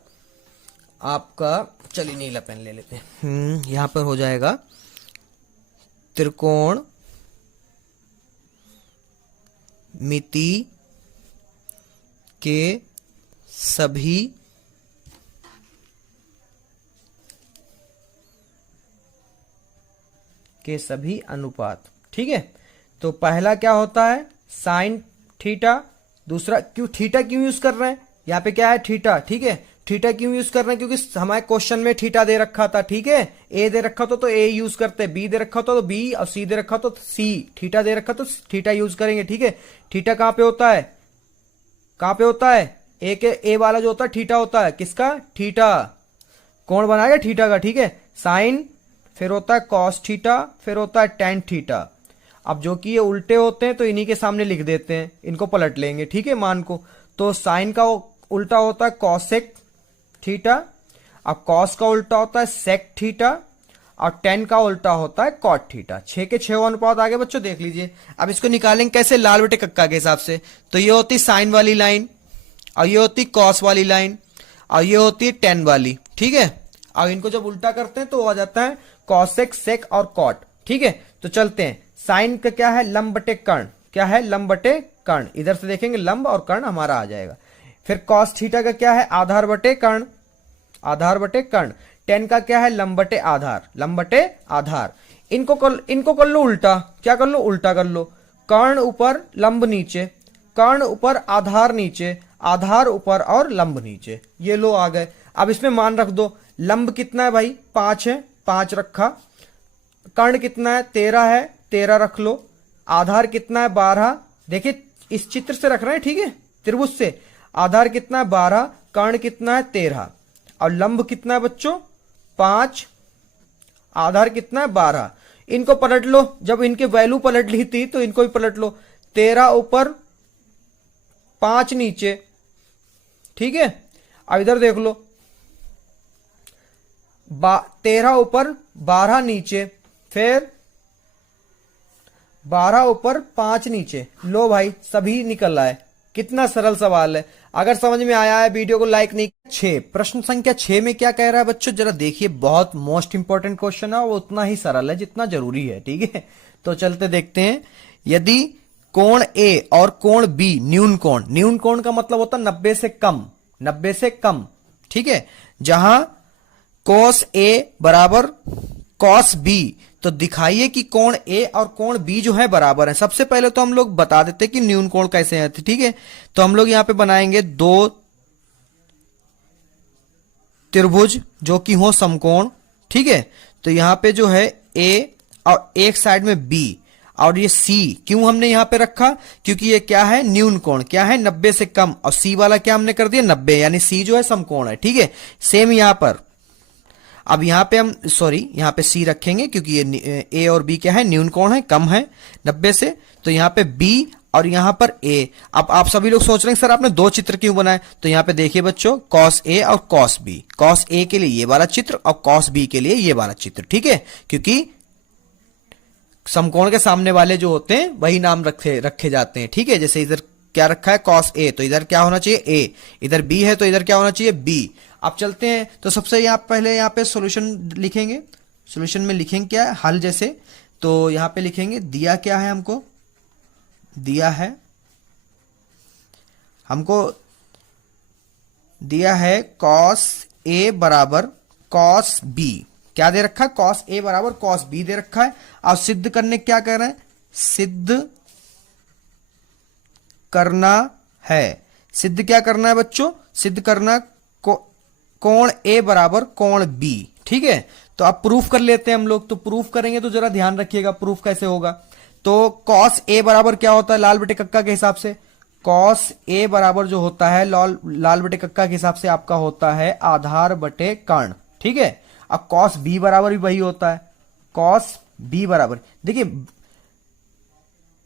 आपका, चलिए नीला पेन ले लेते हैं। यहां पर हो जाएगा त्रिकोण मिति के सभी अनुपात। ठीक है, तो पहला क्या होता है साइन थीटा, दूसरा क्यों थीटा क्यों यूज कर रहे हैं, यहाँ पे क्या है थीटा। ठीक है, थीटा क्यों यूज कर रहे हैं, क्योंकि हमारे क्वेश्चन में थीटा दे रखा था। ठीक है, ए दे रखा तो ए यूज करते, बी दे रखा तो बी, और सी दे रखा तो सी, थीटा दे रखा तो थीटा यूज करेंगे। ठीक है, थीटा कहां पे होता है, कहां पे होता है, ए वाला जो होता है थीटा होता है, किसका थीटा, कौन बनाएगा थीटा का। ठीक है, साइन फिर होता है कॉस थीटा, फिर होता है टेन थीटा। अब जो कि ये उल्टे होते हैं तो इन्हीं के सामने लिख देते हैं, इनको पलट लेंगे। ठीक है, मान को, तो साइन का उल्टा होता है कॉसेक थीटा, अब कॉस का उल्टा होता है सेक थीटा, और टेन का उल्टा होता है कॉट थीटा। 6 के 6 अनुपात आगे बच्चों देख लीजिए। अब इसको निकालेंगे कैसे, लाल बटे कक्का के हिसाब से। तो ये होती साइन वाली लाइन, और ये होती कॉस वाली लाइन, और ये होती है टेन वाली। ठीक है, अब इनको जब उल्टा करते हैं तो आ जाता है कॉसेक सेक और कॉट। ठीक है, तो चलते हैं। साइन का क्या है लंब बटे कर्ण, क्या है लंब बटे कर्ण, इधर से देखेंगे लंब और कर्ण हमारा आ जाएगा। फिर कॉस थीटा का क्या है आधार बटे कर्ण, आधार बटे कर्ण। टेन का क्या है लंब बटे आधार, लंब बटे आधार। इनको कर लो उल्टा, क्या कर लो उल्टा कर लो, कर्ण ऊपर लंब नीचे, कर्ण ऊपर आधार नीचे, आधार ऊपर और लंब नीचे, ये लो आ गए। अब इसमें मान रख दो, लंब कितना है भाई 5 है, 5 रखा, कर्ण कितना है 13 है, 13 रख लो, आधार कितना है 12, देखिए इस चित्र से रख रहे हैं। ठीक है, त्रिभुज से आधार कितना है 12, कर्ण कितना है 13, और लंब कितना है बच्चों 5, आधार कितना है 12। इनको पलट लो, जब इनके वैल्यू पलट ली थी तो इनको भी पलट लो, 13 ऊपर 5 नीचे। ठीक है, अब इधर देख लो, 13 ऊपर 12 नीचे, फिर 12 ऊपर 5 नीचे। लो भाई सभी निकल आए, कितना सरल सवाल है। अगर समझ में आया है वीडियो को लाइक नहीं। 6 प्रश्न संख्या 6 में क्या कह रहा है बच्चों, जरा देखिए, बहुत मोस्ट इंपॉर्टेंट क्वेश्चन है, वो उतना ही सरल है जितना जरूरी है। ठीक है, तो चलते देखते हैं। यदि कोण ए और कोण बी न्यून कोण, न्यून कोण का मतलब होता है 90 से कम, 90 से कम। ठीक है, जहां cos A बराबर cos B, तो दिखाइए कि कोण A और कोण B जो है बराबर है। सबसे पहले तो हम लोग बता देते हैं कि न्यून कोण कैसे है। ठीक है, तो हम लोग यहां पे बनाएंगे 2 त्रिभुज जो कि हो समकोण। ठीक है, तो यहां पे जो है ए और एक साइड में बी और ये सी क्यों हमने यहां पे रखा, क्योंकि ये क्या है, न्यून कोण, क्या है 90 से कम, और सी वाला क्या हमने कर दिया 90, यानी सी जो है समकोण है। ठीक है, सेम यहां पर अब यहां पे हम यहां पे सी रखेंगे क्योंकि ये ए और बी क्या है, न्यून कोण है, कम है 90 से, तो यहां पे बी और यहां पर ए। अब आप सभी लोग सोच रहे हैं सर आपने दो चित्र क्यों बनाए, तो यहां पे देखिए बच्चों कॉस ए और कॉस बी, कॉस ए के लिए ये वाला चित्र और कॉस बी के लिए ये वाला चित्र। ठीक है, क्योंकि समकोण के सामने वाले जो होते हैं वही नाम रखे जाते हैं। ठीक है, जैसे इधर क्या रखा है कॉस ए, तो इधर क्या होना चाहिए ए, इधर बी है तो इधर क्या होना चाहिए बी। अब चलते हैं, तो सबसे पहले यहाँ पे सॉल्यूशन लिखेंगे, सॉल्यूशन में लिखेंगे क्या है, हल जैसे, तो यहां पे लिखेंगे दिया क्या है हमको, दिया है कॉस ए बराबर कॉस बी, क्या दे रखा है, कॉस ए बराबर कॉस बी दे रखा है। अब सिद्ध करने क्या कर रहे हैं, सिद्ध करना है, सिद्ध क्या करना है बच्चों, सिद्ध करना कोण ए बराबर कोण बी। ठीक है, तो अब प्रूफ कर लेते हैं हम लोग, तो प्रूफ करेंगे तो जरा ध्यान रखिएगा प्रूफ कैसे होगा। तो कॉस ए बराबर क्या होता है लाल बटे कक्का के हिसाब से, कॉस ए बराबर जो होता है लाल बटे कक्का के हिसाब से आपका होता है आधार बटे कर्ण। ठीक है, अब कॉस बी बराबर भी वही होता है, कॉस बी बराबर, देखिए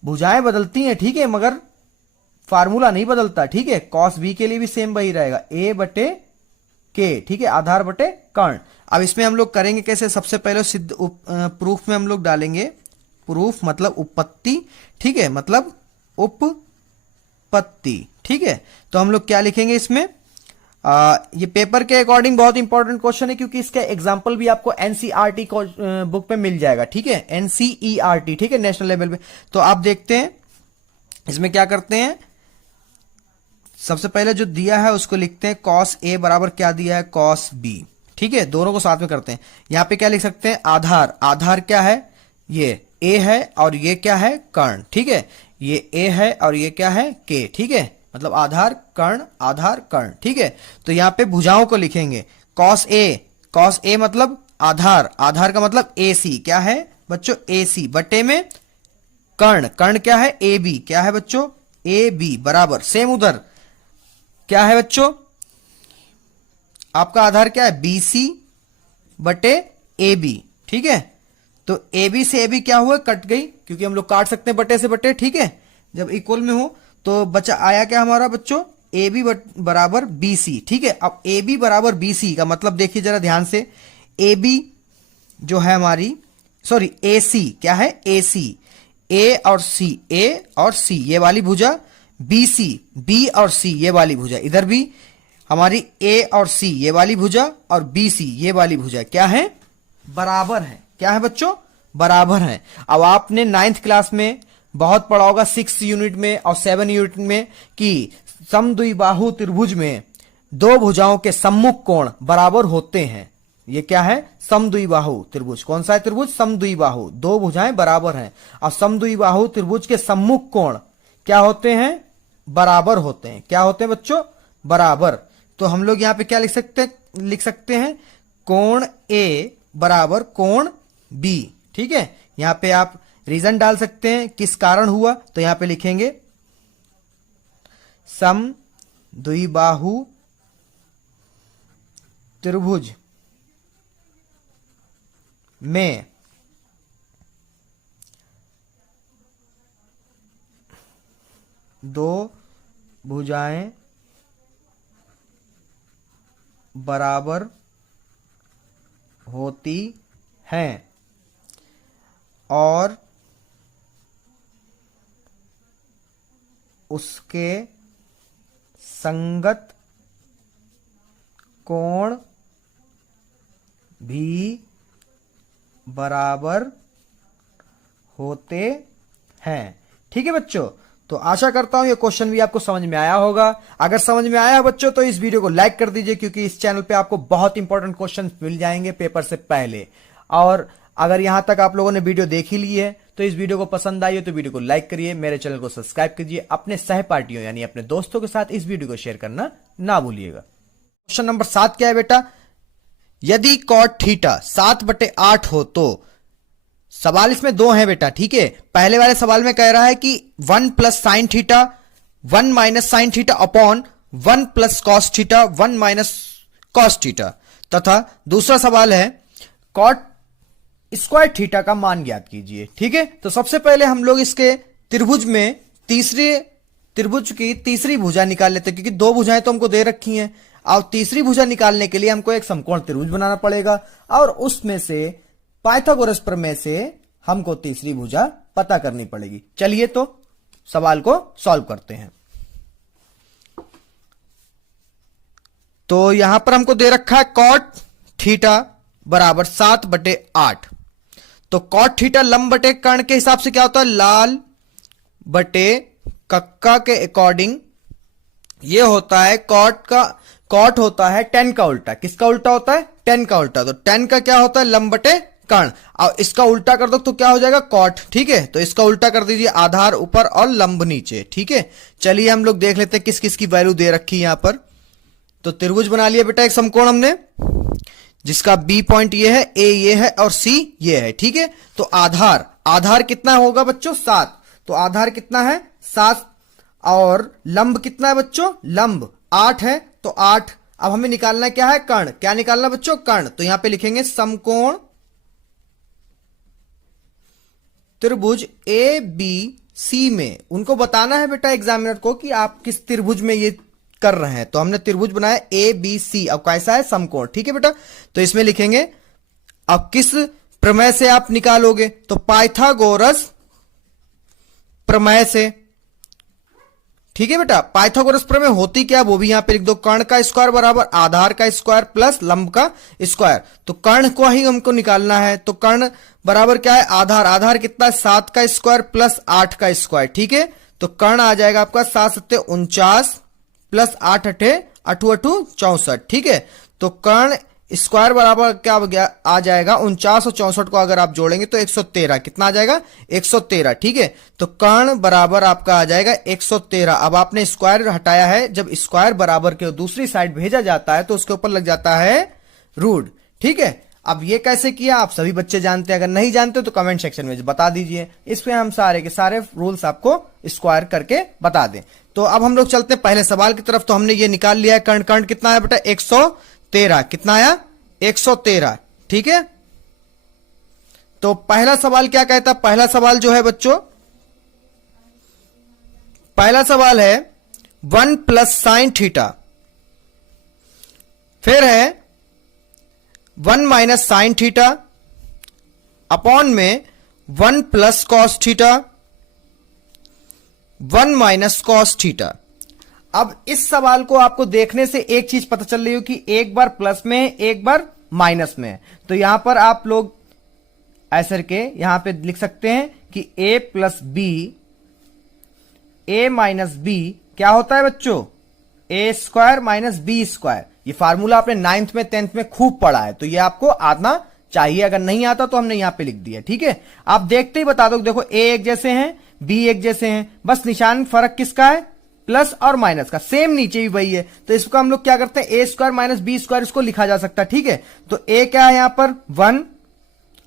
भुजाएं बदलती हैं, ठीक है, मगर फार्मूला नहीं बदलता। ठीक है, कॉस बी के लिए भी सेम वही रहेगा, ए बटे के, ठीक है, आधार बटे कर्ण। अब इसमें हम लोग करेंगे कैसे, सबसे पहले सिद्ध प्रूफ में हम लोग डालेंगे, प्रूफ मतलब उपपत्ति, ठीक है, मतलब उपपत्ति। ठीक है, तो हम लोग क्या लिखेंगे इसमें, ये पेपर के अकॉर्डिंग बहुत इंपॉर्टेंट क्वेश्चन है क्योंकि इसका एग्जांपल भी आपको एनसीईआरटी बुक पे मिल जाएगा। ठीक है, एनसीईआरटी, ठीक है, नेशनल लेवल पे। तो आप देखते हैं इसमें क्या करते हैं, सबसे पहले जो दिया है उसको लिखते हैं कॉस ए बराबर क्या दिया है कॉस बी। ठीक है, दोनों को साथ में करते हैं, यहां पे क्या लिख सकते हैं आधार, आधार क्या है, ये ए है और ये क्या है कर्ण। ठीक है, ये ए है और ये क्या है के। ठीक है, मतलब आधार कर्ण आधार कर्ण। ठीक है, तो यहां पे भुजाओं को लिखेंगे, कॉस ए मतलब आधार, आधार का मतलब ए सी, क्या है बच्चों ए सी, बटे में कर्ण, कर्ण क्या है ए बी, क्या है बच्चों ए बी, बराबर सेम उधर क्या है बच्चों, आपका आधार क्या है बी सी बटे ए बी। ठीक है, तो ए बी से ए बी क्या हुआ, कट गई, क्योंकि हम लोग काट सकते हैं बटे से बटे। ठीक है, जब इक्वल में हो तो बचा आया क्या हमारा बच्चों, ए बी बराबर बी सी। ठीक है, अब ए बी बराबर बी सी का मतलब देखिए जरा ध्यान से, ए बी जो है हमारी, सॉरी ए सी, क्या है ए सी, ए और सी ये वाली भुजा, बी सी बी और सी ये वाली भुजा, इधर भी हमारी ए और सी ये वाली भुजा और बी सी ये वाली भुजा क्या है, बराबर है। क्या है बच्चों, बराबर है। अब आपने 9th क्लास में बहुत पढ़ा होगा 6 यूनिट में और 7 यूनिट में कि समद्विबाहु त्रिभुज में दो भुजाओं के सम्मुख कोण बराबर होते हैं। ये क्या है, समद्विबाहु त्रिभुज, कौन सा है त्रिभुज, समद्विबाहु, दो भुजाएं बराबर हैं और समद्विबाहु त्रिभुज के सम्मुख कोण क्या होते हैं, बराबर होते हैं। क्या होते हैं बच्चों, बराबर। तो हम लोग यहां पे क्या लिख सकते हैं कोण ए बराबर कोण बी। ठीक है, यहां पे आप रीजन डाल सकते हैं किस कारण हुआ, तो यहां पे लिखेंगे समद्विबाहु त्रिभुज में दो भुजाएं बराबर होती हैं और उसके संगत कोण भी बराबर होते हैं। ठीक है बच्चों, तो आशा करता हूं ये क्वेश्चन भी आपको समझ में आया होगा। अगर समझ में आया बच्चों तो इस वीडियो को लाइक कर दीजिए, क्योंकि इस चैनल पे आपको बहुत इंपॉर्टेंट क्वेश्चन मिल जाएंगे पेपर से पहले। और अगर यहां तक आप लोगों ने वीडियो देख ही ली है तो इस वीडियो को पसंद आई हो तो वीडियो को लाइक करिए, मेरे चैनल को सब्सक्राइब कीजिए, अपने सहपाठियों यानी अपने दोस्तों के साथ इस वीडियो को शेयर करना ना भूलिएगा। क्वेश्चन नंबर 7 क्या है बेटा, यदि कॉट थीटा 7/8 हो तो सवाल इसमें दो है बेटा, ठीक है। पहले वाले सवाल में कह रहा है कि 1 plus sine theta 1 minus sine theta upon 1 plus cos theta 1 minus cos theta, तथा दूसरा सवाल है कॉट स्क्वायर थीटा का मान ज्ञात कीजिए, ठीक है। तो सबसे पहले हम लोग इसके त्रिभुज में त्रिभुज की तीसरी भुजा निकाल लेते हैं, क्योंकि दो भुजाएं तो हमको दे रखी हैं। और तीसरी भुजा निकालने के लिए हमको एक समकोण त्रिभुज बनाना पड़ेगा, और उसमें से पाइथागोरस प्रमेय से हमको तीसरी भुजा पता करनी पड़ेगी। चलिए तो सवाल को सॉल्व करते हैं। तो यहां पर हमको दे रखा है कॉट थीटा बराबर 7/8। तो कॉट थीटा लंब बटे कर्ण के हिसाब से क्या होता है, लाल बटे कक्का के अकॉर्डिंग ये होता है कॉट होता है tan का उल्टा। किसका उल्टा होता है, tan का उल्टा। तो tan का क्या होता है, लंब बटे कर्ण। और इसका उल्टा कर दो तो क्या हो जाएगा, कॉट, ठीक है। तो इसका उल्टा कर दीजिए, आधार ऊपर और लंब नीचे, ठीक है। चलिए हम लोग देख लेते हैं किस किस की वैल्यू दे रखी है यहां पर। तो त्रिभुज बना लिया बेटा एक समकोण हमने, जिसका बी पॉइंट ये है, ए ये है और सी ये है, ठीक है। तो आधार कितना होगा बच्चों, 7। तो आधार कितना है, 7। और लंब कितना है बच्चों, लंब 8 है। तो 8। अब हमें निकालना क्या है, कर्ण। क्या निकालना बच्चों, कर्ण। तो यहां पे लिखेंगे समकोण त्रिभुज ए बी सी में। उनको बताना है बेटा एग्जामिनर को कि आप किस त्रिभुज में ये कर रहे हैं। तो हमने त्रिभुज बनाया ए बी सी। अब कैसा है, समकोण, ठीक है बेटा। तो इसमें लिखेंगे अब किस प्रमेय से आप निकालोगे, तो पाइथागोरस प्रमेय से, ठीक है बेटा। पाइथागोरस प्रमेय होती क्या, वो भी यहां पे लिख दो। कर्ण का स्क्वायर बराबर आधार का स्क्वायर प्लस लंब का स्क्वायर। तो कर्ण को ही हमको निकालना है। तो कर्ण बराबर क्या है, आधार कितना है, 7 का स्क्वायर प्लस 8 का स्क्वायर, ठीक है। तो कर्ण आ जाएगा आपका 7 7 49 प्लस 8 8 8 8 64, ठीक है। तो कर्ण स्क्वायर बराबर क्या आ जाएगा, 49 और 64 को अगर आप जोड़ेंगे तो 113। कितना आ जाएगा, 113, ठीक है। तो कर्ण बराबर आपका आ जाएगा 113। अब आपने स्क्वायर हटाया है, जब स्क्वायर बराबर के दूसरी साइड भेजा जाता है तो उसके ऊपर लग जाता है रूट, ठीक है। अब ये कैसे किया आप सभी बच्चे जानते हैं, अगर नहीं जानते तो कमेंट सेक्शन में बता दीजिए। इसमें हम सारे के सारे रूल्स आपको स्क्वायर करके बता दें। तो अब हम लोग चलते हैं पहले सवाल की तरफ। तो हमने ये निकाल लिया है कर्ण कितना है बेटा, 113। कितना आया, 113, ठीक है। तो पहला सवाल क्या कहता है, पहला सवाल जो है बच्चों, पहला सवाल है 1 प्लस साइन थीटा, फिर है 1 माइनस साइन थीटा अपॉन में 1 plus cos theta 1 minus cos theta. अब इस सवाल को आपको देखने से एक चीज पता चल रही हो कि एक बार प्लस में है, एक बार माइनस में है। तो यहां पर आप लोग ऐसे के यहां पे लिख सकते हैं कि a plus B, a minus B क्या होता है बच्चों, a square minus B square. ये फार्मूला आपने 9th में 10th में खूब पढ़ा है, तो ये आपको आना चाहिए। अगर नहीं आता तो हमने यहां पे लिख दिया, ठीक है। आप देखते ही बता दो, देखो a एक जैसे हैं, b एक जैसे हैं, बस निशान फर्क किसका है, प्लस और माइनस का। सेम नीचे भी वही है। तो इसको हम लोग क्या करते हैं, ए स्क्वायर माइनस बी स्क्वायर इसको लिखा जा सकता है, ठीक है। तो ए क्या है यहां पर 1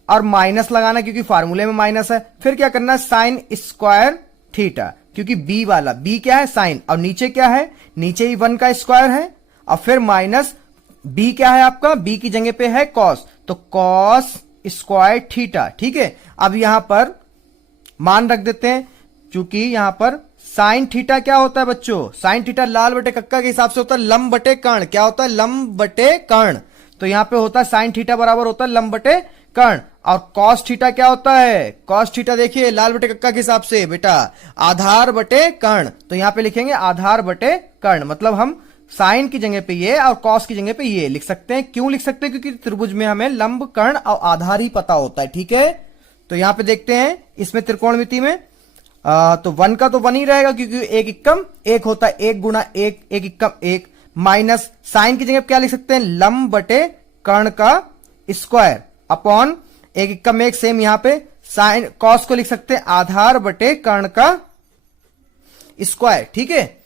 और माइनस लगाना क्योंकि फार्मूले में माइनस है। फिर क्या करना है, साइन स्क्वायर थीटा, क्योंकि बी वाला बी क्या है साइन, और नीचे क्या है, नीचे ही 1 का स्क्वायर है, और फिर माइनस बी क्या है आपका, बी की जगह पे है कॉस, तो कॉस स्क्वायर थीटा, ठीक है। अब यहां पर मान रख देते हैं, क्योंकि यहां पर साइन थीटा क्या होता है बच्चों, साइन थीटा लाल बटे कक्का के हिसाब से होता है लंब बटे कर्ण। क्या होता है, लंब बटे कर्ण। तो यहां पे होता है साइन थीटा बराबर होता है लंब बटे कर्ण। और कॉस थीटा क्या होता है, कॉस थीटा देखिए लाल बटे कक्का के हिसाब से बेटा आधार बटे कर्ण। तो यहां पे लिखेंगे आधार बटे कर्ण, मतलब हम साइन की जगह पे ये और कॉस की जगह पे ये लिख सकते हैं। क्यों लिख सकते हैं, क्योंकि त्रिभुज में हमें लंब कर्ण और आधार ही पता होता है, ठीक है। तो यहां पे देखते हैं इसमें त्रिकोणमिति में तो 1 का तो 1 ही रहेगा, क्योंकि एक इक्कम एक होता है, 1 गुना 1 एक इक्कम 1, माइनस साइन की जगह क्या लिख सकते हैं, लंब बटे कर्ण का स्क्वायर अपॉन 1 इक्कम 1, सेम यहां पे साइन कॉस को लिख सकते हैं आधार बटे कर्ण का स्क्वायर, ठीक है।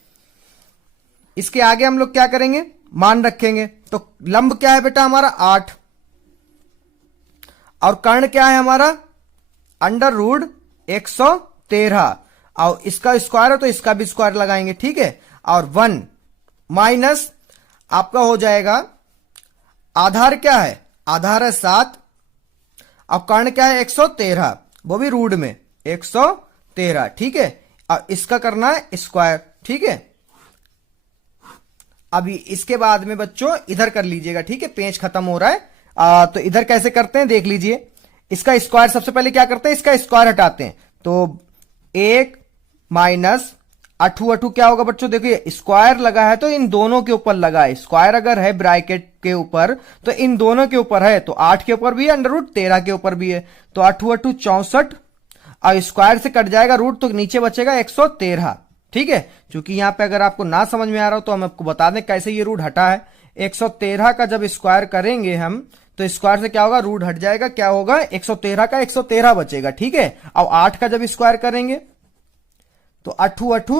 इसके आगे हम लोग क्या करेंगे, मान रखेंगे। तो लंब क्या है बेटा हमारा 8, और कर्ण क्या है हमारा, अंडर रूट 113, और इसका स्क्वायर है तो इसका भी स्क्वायर लगाएंगे, ठीक है। और 1 माइनस आपका हो जाएगा, आधार क्या है, आधार है 7, और कर्ण क्या है 113, वो भी रूट में 113, ठीक है। और इसका करना है स्क्वायर, ठीक है। अभी इसके बाद में बच्चों इधर कर लीजिएगा, ठीक है, पेज खत्म हो रहा है। तो इधर कैसे करते हैं देख लीजिए। इसका स्क्वायर सबसे पहले क्या करते हैं, इसका स्क्वायर हटाते हैं, तो 1 माइनस अठू अठू क्या होगा बच्चों, देखिए स्क्वायर लगा है तो इन दोनों के ऊपर लगा है, स्क्वायर अगर है ब्रैकेट के ऊपर तो इन दोनों के ऊपर है, तो 8 के ऊपर भी है, अंडर रूट 13 के ऊपर भी है, तो अठू अठू 64, और स्क्वायर से कट जाएगा रूट तो नीचे बचेगा 113, ठीक है। क्योंकि यहां पे अगर आपको ना समझ में आ रहा हो तो हम आपको बता दें कैसे ये रूट हटा है। 113 का जब स्क्वायर करेंगे हम तो स्क्वायर से क्या होगा, रूट हट जाएगा, क्या होगा 113 का 113 बचेगा, ठीक है। अब 8 का जब स्क्वायर करेंगे तो अठू अठू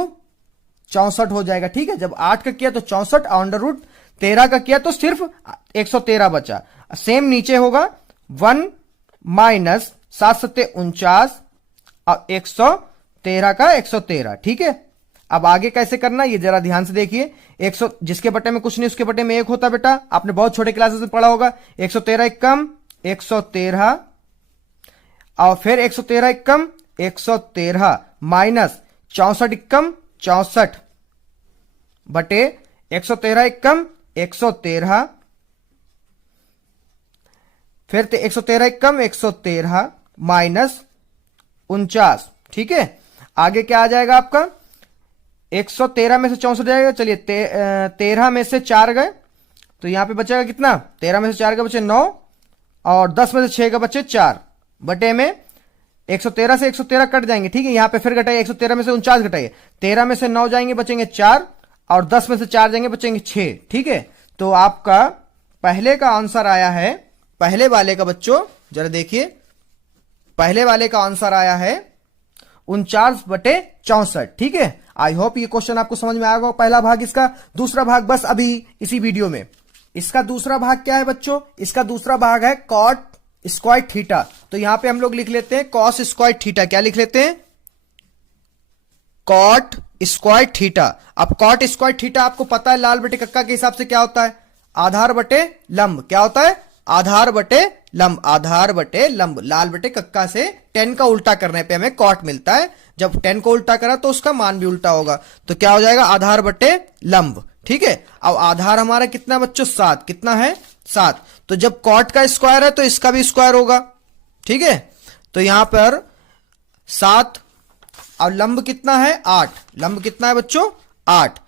64 हो जाएगा, ठीक है। जब 8 का किया तो 64, अंडर रूट 13 का किया तो सिर्फ 113 बचा। सेम नीचे होगा 1 माइनस 7 सत्ते 49 और 113 का 113, ठीक है। अब आगे कैसे करना ये जरा ध्यान से देखिए। 100 जिसके बटे में कुछ नहीं उसके बटे में 1 होता बेटा, आपने बहुत छोटे क्लासेस में पढ़ा होगा। 113 कम 113, और फिर 113 कम 113 माइनस 64 कम 64 बटे 113 कम 113, फिर 113 कम 113 माइनस 49, ठीक है। आगे क्या आ जाएगा आपका, 113 में से 64 जाएगा, चलिए 13 में से 4 गए तो यहां पे बचेगा कितना, 13 में से 4 का बचे 9, और 10 में से 6 का बचे 4, बटे में 113 से 113 कट जाएंगे, ठीक है। यहां पे फिर घटाइए, 113 में से 49 घटाइए, 13 में से 9 जाएंगे बचेंगे 4, और 10 में से 4 जाएंगे बचेंगे 6, ठीक है। तो आपका पहले का आंसर आया है, पहले वाले का बच्चों जरा देखिए, पहले वाले का आंसर आया है 49/64, ठीक है। आई होप ये क्वेश्चन आपको समझ में आएगा, पहला भाग इसका। दूसरा भाग बस अभी इसी वीडियो में, इसका दूसरा भाग क्या है बच्चों, इसका दूसरा भाग है कॉट स्क्वायर थीटा। तो यहां पे हम लोग लिख लेते हैं कॉस स्क्वायर थीटा, क्या लिख लेते हैं, कॉट स्क्वायर थीटा। अब कॉट स्क्वायर थीटा आपको पता है लाल बटे कक्का के हिसाब से क्या होता है, आधार बटे लंब, क्या होता है, आधार बटे लंब, आधार बटे लंब। लाल बटे कक्का से 10 का उल्टा करने पे हमें कॉट मिलता है, जब 10 को उल्टा करा तो उसका मान भी उल्टा होगा, तो क्या हो जाएगा, आधार बटे लंब, ठीक है। अब आधार हमारा कितना बच्चों, 7, कितना है 7, तो जब कॉट का स्क्वायर है तो इसका भी स्क्वायर होगा, ठीक है। तो यहां पर 7 और लंब कितना है 8, लंब कितना है बच्चों 8,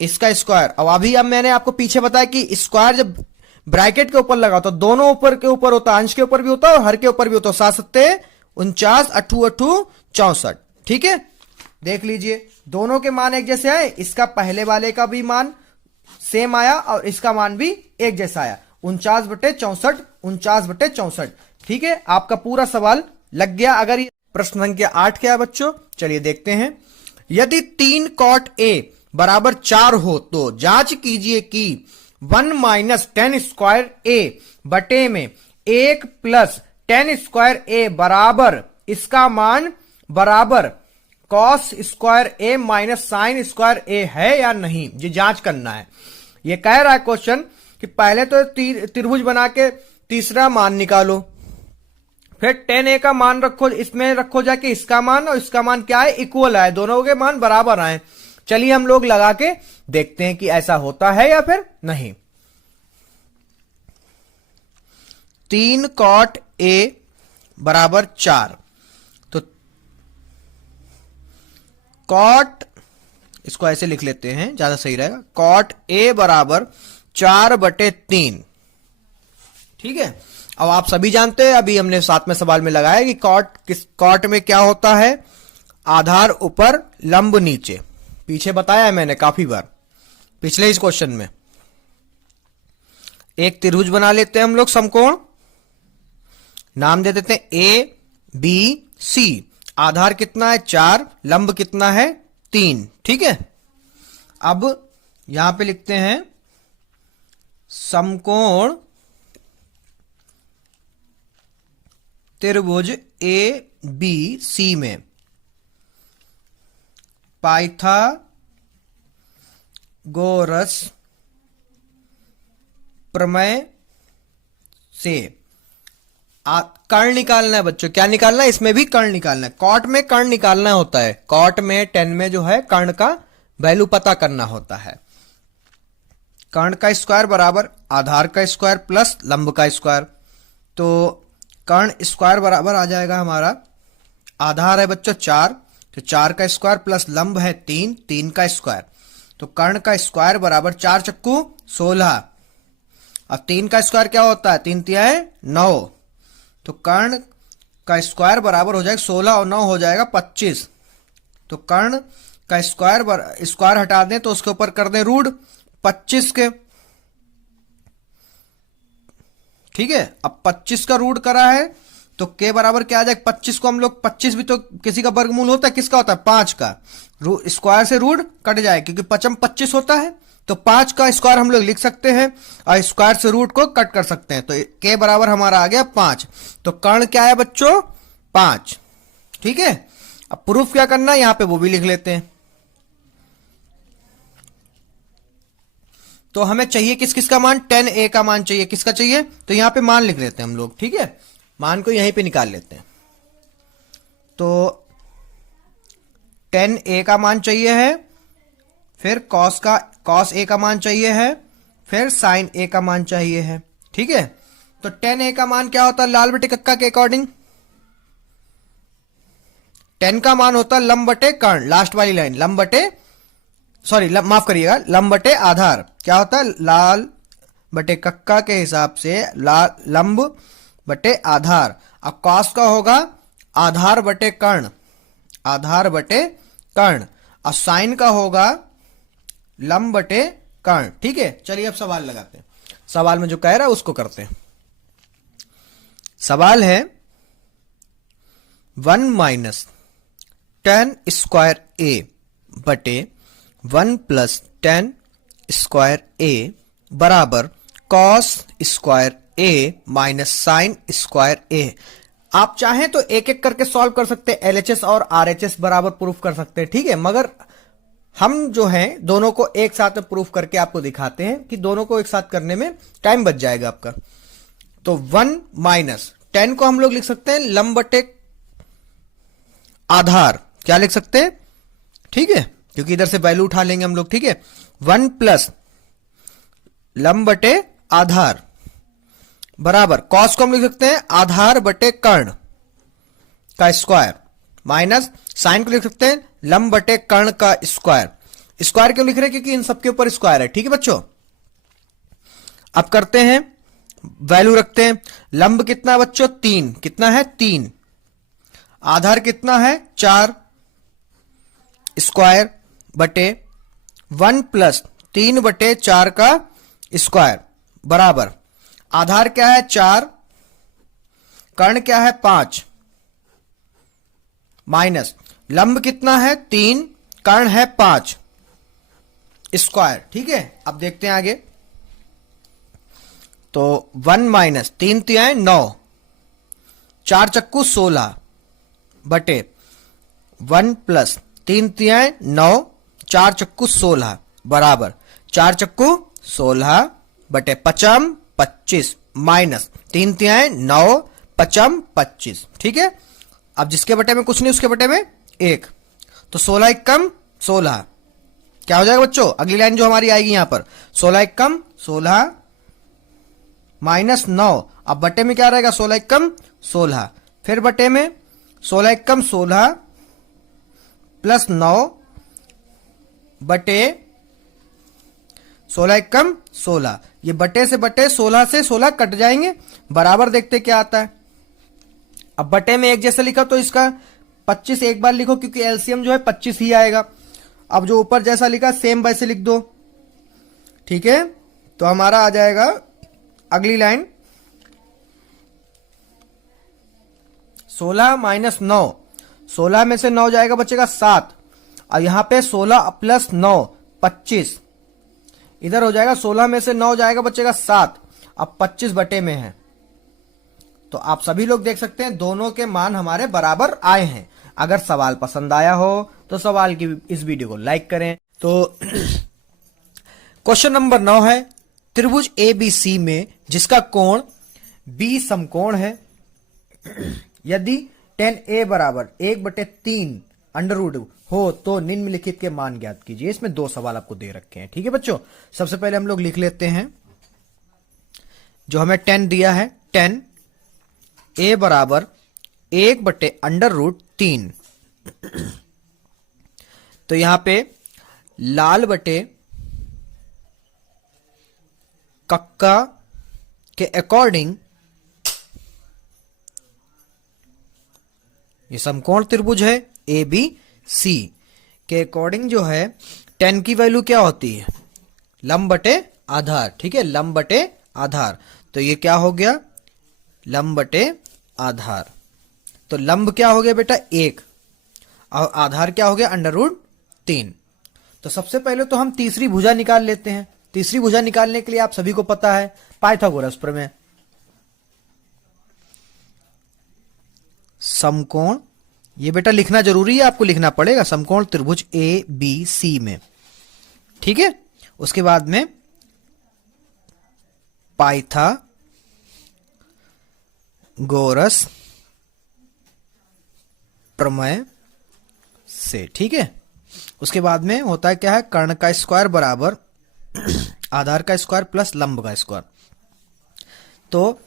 इसका स्क्वायर। अब मैंने आपको पीछे बताया कि स्क्वायर जब ब्रैकेट के ऊपर लगा तो दोनों ऊपर के ऊपर होता है, अंश के ऊपर भी होता है और हर के ऊपर भी होता है। 7 सत्ते 49, अठू अठू 64, ठीक है। देख लीजिए दोनों के मान एक जैसे आए, इसका पहले वाले का भी मान सेम आया और इसका मान भी एक जैसा आया, 49/64, 49/64, ठीक है। आपका पूरा सवाल लग गया। अगर ये प्रश्न संख्या 8 क्या है बच्चों, चलिए देखते हैं। यदि 3 कॉट ए बराबर 4 हो तो जांच कीजिए कि 1 माइनस 10 स्क्वायर ए बटे में 1 प्लस 10 स्क्वायर ए बराबर, इसका मान बराबर कॉस स्क्वायर ए माइनस साइन स्क्वायर ए है या नहीं, ये जांच करना है। ये कह रहा है क्वेश्चन कि पहले तो त्रिभुज बना के तीसरा मान निकालो, फिर 10a का मान रखो, इसमें रखो जाके इसका मान, और इसका मान क्या है, इक्वल आए, दोनों के मान बराबर आए। चलिए हम लोग लगा के देखते हैं कि ऐसा होता है या फिर नहीं। 3 कॉट ए बराबर 4, तो कॉट, इसको ऐसे लिख लेते हैं ज्यादा सही रहेगा, कॉट ए बराबर 4/3, ठीक है। अब आप सभी जानते हैं, अभी हमने साथ में सवाल में लगाया कि कॉट में क्या होता है, आधार ऊपर लंब नीचे, पीछे बताया है मैंने काफी बार पिछले इस क्वेश्चन में। एक त्रिभुज बना लेते हैं हम लोग समकोण, नाम दे देते हैं ए बी सी, आधार कितना है 4, लंब कितना है 3, ठीक है। अब यहां पे लिखते हैं समकोण त्रिभुज ए बी सी में पाइथागोरस प्रमेय से कर्ण निकालना है बच्चों। क्या निकालना है? इसमें भी कर्ण निकालना है। कॉट में कर्ण निकालना होता है। कॉट में 10 में जो है कर्ण का वैल्यू पता करना होता है। कर्ण का स्क्वायर बराबर आधार का स्क्वायर प्लस लंब का स्क्वायर। तो कर्ण स्क्वायर बराबर आ जाएगा हमारा, आधार है बच्चों 4, तो 4 का स्क्वायर प्लस लंब है 3, 3 का स्क्वायर। तो कर्ण का स्क्वायर बराबर 4 चक्कू 16। अब 3 का स्क्वायर क्या होता है? 3 तिहाई 9। तो कर्ण का स्क्वायर बराबर हो जाएगा 16 और 9 हो जाएगा 25। तो कर्ण का स्क्वायर हटा दें तो उसके ऊपर कर दें रूट 25 के। ठीक है, अब 25 का रूट करा है तो के बराबर क्या आ जाएगा? 25 को हम लोग 25 भी तो किसी का वर्गमूल होता है, किसका होता है? 5 का। स्क्वायर से रूट कट जाए क्योंकि 5 25 होता है, तो 5 का स्क्वायर हम लोग लिख सकते हैं और स्क्वायर से रूट को कट कर सकते हैं। तो के बराबर हमारा आ गया 5। तो कर्ण क्या है बच्चों? 5। ठीक है, अब प्रूफ क्या करना है यहां पे वो भी लिख लेते हैं। तो हमें चाहिए किस किस का मान? 10a का मान चाहिए। किसका चाहिए? तो यहां पे मान लिख लेते हैं हम लोग। ठीक है, मान को यहीं पे निकाल लेते हैं। तो 10a का मान चाहिए है, फिर cos a का मान चाहिए है, फिर sin a का मान चाहिए है। ठीक है, तो 10a का मान क्या होता है लाल बटे कक्का के अकॉर्डिंग? 10 का मान होता है लंब बटे कर्ण, लास्ट वाली लाइन, लंब बटे माफ करिएगा, लंब बटे आधार। क्या होता है? लाल बटे कक्का के हिसाब से लंब बटे आधार। अब cos का होगा आधार बटे कर्ण, आधार बटे कर्ण। और साइन का होगा लंब बटे कर्ण। ठीक है, चलिए अब सवाल लगाते हैं। सवाल में जो कह रहा है उसको करते हैं। सवाल है 1 माइनस 10 स्क्वायर ए बटे 1 प्लस 10 स्क्वायर ए बराबर कॉस स्क्वायर ए माइनस साइन स्क्वायर ए। आप चाहें तो एक एक करके सॉल्व कर सकते हैं, एलएचएस और आरएचएस बराबर प्रूफ कर सकते हैं। ठीक है, मगर हम जो हैं दोनों को एक साथ प्रूफ करके आपको दिखाते हैं कि दोनों को एक साथ करने में टाइम बच जाएगा आपका। तो 1 माइनस 10 को हम लोग लिख सकते हैं लंब बटे आधार। क्या लिख सकते हैं? ठीक है, क्योंकि इधर से वैल्यू उठा लेंगे हम लोग। ठीक है, 1 प्लस लंब बटे आधार बराबर कॉस को हम लिख सकते हैं आधार बटे कर्ण का स्क्वायर, माइनस साइन को लिख सकते हैं लंब बटे कर्ण का स्क्वायर। स्क्वायर क्यों लिख रहे हैं? क्योंकि इन सबके ऊपर स्क्वायर है। ठीक है बच्चों, अब करते हैं, वैल्यू रखते हैं। लंब कितना है बच्चों? 3। कितना है? 3। आधार कितना है? 4 स्क्वायर बटे 1 प्लस 3 बटे 4 का स्क्वायर बराबर आधार क्या है? 4, कर्ण क्या है? 5 माइनस लंब कितना है? 3, कर्ण है 5 स्क्वायर। ठीक है, अब देखते हैं आगे। तो 1 माइनस 3 तिहाई 9, 4 चक्कू 16 बटे 1 प्लस 3 तिहाई 9, 4 चक्कू 16 बराबर 4 चक्कू 16 बटे 5 25 माइनस 3 तिहाई 9, 5 25। ठीक है, अब जिसके बटे में कुछ नहीं उसके बटे में 1, तो 16 एकम 16 क्या हो जाएगा बच्चों? अगली लाइन जो हमारी आएगी यहां पर 16 एकम 16 माइनस 9। अब बटे में क्या रहेगा? 16 एकम 16, फिर बटे में 16 एकम 16 प्लस 9 बटे 16 एकम 16। ये बटे से बटे 16 से 16 कट जाएंगे, बराबर देखते क्या आता है। अब बटे में एक जैसे लिखा तो इसका 25 एक बार लिखो क्योंकि एलसीएम जो है 25 ही आएगा। अब जो ऊपर जैसा लिखा सेम वैसे लिख दो। ठीक है, तो हमारा आ जाएगा अगली लाइन 16 माइनस 9, 16 में से 9 जाएगा बचेगा 7, और यहां पे 16 प्लस 9 25, इधर हो जाएगा 16 में से 9 जाएगा बचेगा 7, अब 25 बटे में है तो आप सभी लोग देख सकते हैं दोनों के मान हमारे बराबर आए हैं। अगर सवाल पसंद आया हो तो सवाल की इस वीडियो को लाइक करें। तो क्वेश्चन नंबर 9 है, त्रिभुज ABC में जिसका कोण B समकोण है, यदि tan A बराबर 1/3 अंडर रूट हो तो निम्नलिखित के मान ज्ञात कीजिए। इसमें 2 सवाल आपको दे रखे हैं। ठीक है बच्चों, सबसे पहले हम लोग लिख लेते हैं जो हमें tan दिया है, tan A बराबर 1/√3। तो यहां पे लाल बटे कक्का के अकॉर्डिंग ये समकोण त्रिभुज है ABC के अकॉर्डिंग जो है tan की वैल्यू क्या होती है, लंब बटे आधार। ठीक है, लंब बटे आधार। तो ये क्या हो गया, लंब बटे आधार। तो लंब क्या हो गया बेटा 1 और आधार क्या हो गया √3। तो सबसे पहले तो हम तीसरी भुजा निकाल लेते हैं। तीसरी भुजा निकालने के लिए आप सभी को पता है पाइथागोरस प्रमेय। समकोण, ये बेटा लिखना जरूरी है, आपको लिखना पड़ेगा, समकोण त्रिभुज ABC में। ठीक है, उसके बाद में पाइथागोरस प्रमेय से। ठीक है, उसके बाद में होता है क्या है, कर्ण का स्क्वायर बराबर आधार का स्क्वायर प्लस लंब का स्क्वायर। तो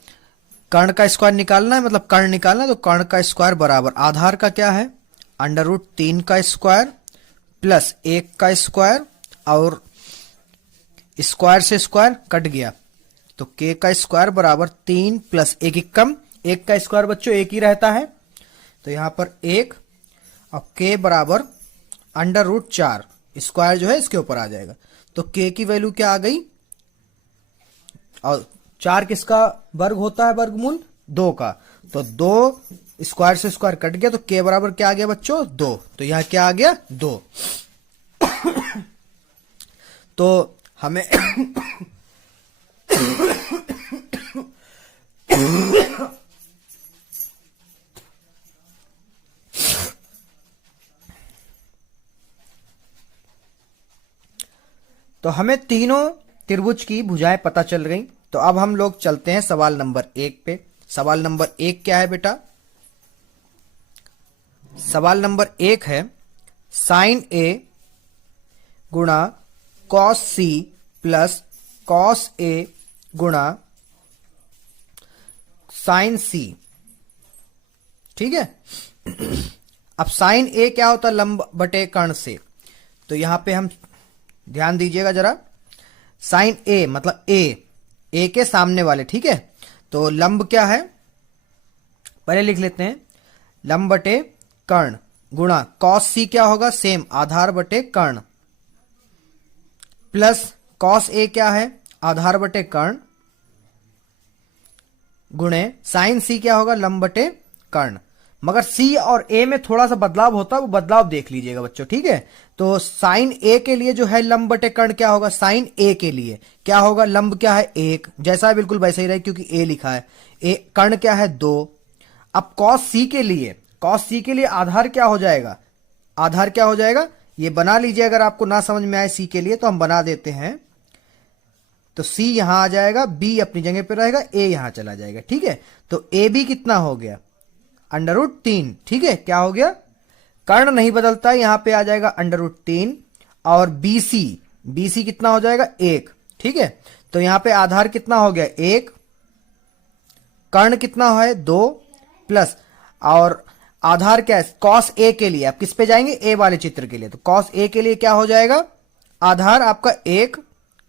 कर्ण का स्क्वायर निकालना है, मतलब कर्ण निकालना है, तो कर्ण का स्क्वायर बराबर आधार का क्या है √3 का स्क्वायर प्लस 1 का स्क्वायर, और स्क्वायर से स्क्वायर कट गया तो k का स्क्वायर बराबर 3 प्लस 1 कम, 1 का स्क्वायर बच्चों 1 ही रहता है, तो यहां पर 1 और k बराबर √4, स्क्वायर जो है इसके ऊपर आ जाएगा। तो k की वैल्यू क्या आ गई, और 4 किसका वर्ग होता है, वर्गमूल 2 का, तो 2 स्क्वायर से स्क्वायर कट गया तो k बराबर क्या आ गया बच्चों 2। तो यहां क्या आ गया 2। तो हमें तो हमें तीनों त्रिभुज की भुजाएं पता चल गई। तो अब हम लोग चलते हैं सवाल नंबर 1 पे। सवाल नंबर 1 क्या है बेटा, सवाल नंबर 1 है sin A गुणा cos C plus cos A गुणा sin C। ठीक है, अब sin A क्या होता है, लंब बटे कर्ण से। तो यहां पे हम ध्यान दीजिएगा जरा, sin A मतलब A के सामने वाले। ठीक है, तो लंब क्या है, पहले लिख लेते हैं, लंब बटे कर्ण गुणा cos C क्या होगा, सेम आधार बटे कर्ण, प्लस cos A क्या है, आधार बटे कर्ण, गुणे sin C क्या होगा, लंब बटे कर्ण। मगर C और A में थोड़ा सा बदलाव होता है, वो बदलाव देख लीजिएगा बच्चों। ठीक है, तो sin A के लिए जो है लंब बटे कर्ण क्या होगा, sin A के लिए क्या होगा, लंब क्या है 1, जैसा है बिल्कुल वैसे ही रहे क्योंकि A लिखा है, कर्ण क्या है 2। अब cos C के लिए आधार क्या हो जाएगा, आधार क्या हो जाएगा, ये बना लीजिए। अगर आपको ना समझ में आए C के लिए तो हम बना देते हैं। तो C यहां आ जाएगा, B अपनी जगह पे रहेगा, A यहां चला जाएगा। ठीक है, तो AB कितना हो गया √3। ठीक है, क्या हो गया, कर्ण नहीं बदलता है, यहां पे आ जाएगा √3, और BC कितना हो जाएगा 1। ठीक है, तो यहां पे आधार कितना हो गया 1, कर्ण कितना है 2, प्लस और आधार क्या है cos A के लिए, आप किस पे जाएंगे, A वाले चित्र के लिए, तो cos A के लिए क्या हो जाएगा, आधार आपका 1,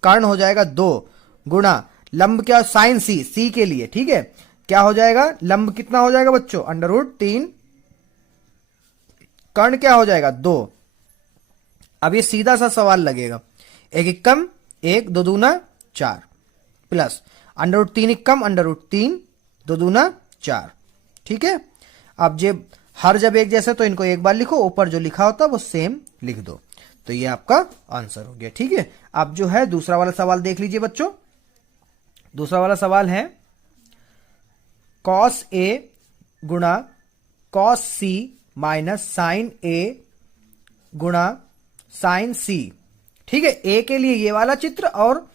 कर्ण हो जाएगा 2, गुणा लंब क्या sin C के लिए। ठीक है, क्या हो जाएगा, लंब कितना हो जाएगा बच्चों √3, कर्ण क्या हो जाएगा 2। अब ये सीधा सा सवाल लगेगा, 1 कम 1, 2 दूना 4, प्लस √3 कम √3, 2 दूना 4। ठीक है, अब जब एक जैसे तो इनको एक बार लिखो, ऊपर जो लिखा होता है वो सेम लिख दो, तो ये आपका आंसर हो गया। ठीक है, अब जो है दूसरा वाला सवाल देख लीजिए बच्चों। दूसरा वाला सवाल है कॉस ए गुणा कॉस सी माइनस साइन ए गुणा साइन सी। ठीक है, ए के लिए ये वाला चित्र और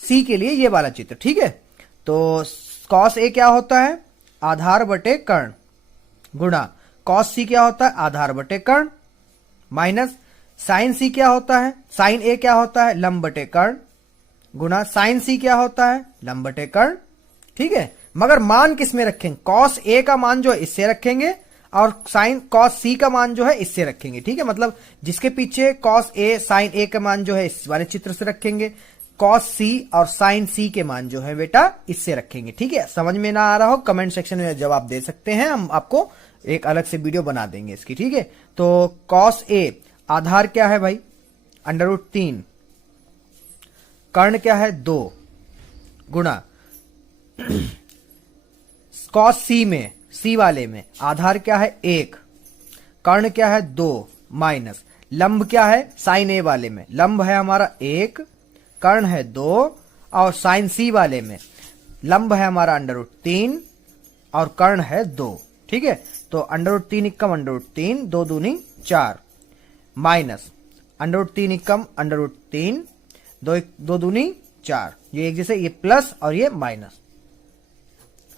सी के लिए ये वाला चित्र। ठीक है, तो कॉस ए क्या होता है, आधार बटे कर्ण, गुणा कॉस सी क्या होता है, आधार बटे कर्ण, माइनस साइन सी क्या होता है, साइन ए क्या होता है, लंब बटे कर्ण, गुणा साइन सी क्या होता है, लंब बटे कर्ण। ठीक है, मगर मान किस में रखेंगे, कॉस ए का मान जो है इससे रखेंगे और साइन कॉस सी का मान जो है इससे रखेंगे। ठीक है, मतलब जिसके पीछे कॉस ए साइन ए का मान जो है इस वाले चित्र से रखेंगे, कॉस सी और साइन सी के मान जो है बेटा इससे रखेंगे। ठीक है, समझ में ना आ रहा हो कमेंट सेक्शन में जवाब दे सकते हैं, हम आपको एक अलग से वीडियो बना देंगे इसकी। ठीक है, तो कॉस ए आधार क्या है भाई, √3, कर्ण क्या है 2, गुणा कॉस सी में, सी वाले में आधार क्या है 1, कर्ण क्या है 2, माइनस लंब क्या है साइन ए वाले में, लंब है हमारा 1, कर्ण है 2, और साइन सी वाले में लंब है हमारा √3 और कर्ण है 2। ठीक है, तो √3 एकम √3, 2 दूनी 4, माइनस √3 एकम √3, 2 दूनी 4, ये एक जैसे, ये प्लस और ये माइनस।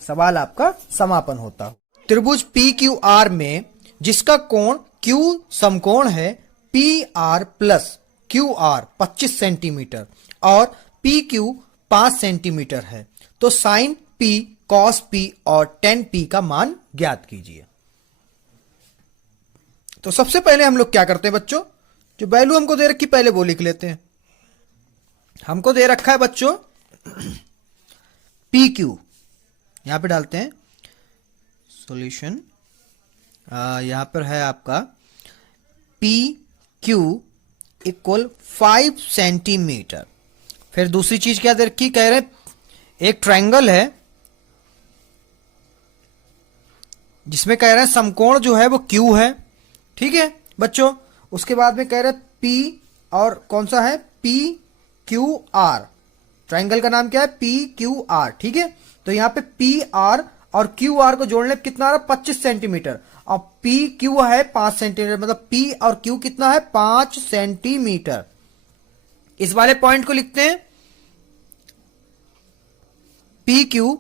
सवाल आपका समापन होता है। त्रिभुज पी क्यू आर में जिसका कोण Q समकोण है PR प्लस QR 25 सेंटीमीटर और PQ 5 सेंटीमीटर है, तो साइन P कॉस P और tan P का मान ज्ञात कीजिए। तो सबसे पहले हम लोग क्या करते हैं बच्चों, जो वैल्यू हमको दे रखी पहले वो लिख लेते हैं। हमको दे रखा है बच्चों PQ, यहां पे डालते हैं सॉल्यूशन, यहां पर है आपका PQ इक्वल 5 सेंटीमीटर। फिर दूसरी चीज क्या दे रखी, कह रहे एक ट्रायंगल है जिसमें कह रहे हैं समकोण जो है वो Q है। ठीक है बच्चों, उसके बाद में कह रहे P और कौन सा है PQR, ट्रायंगल का नाम क्या है PQR। ठीक है, तो यहां पे PR और QR को जोड़ने पे कितना आ रहा है 25 सेंटीमीटर, और PQ है 5 सेंटीमीटर, मतलब P और Q कितना है 5 सेंटीमीटर। इस वाले पॉइंट को लिखते हैं PQ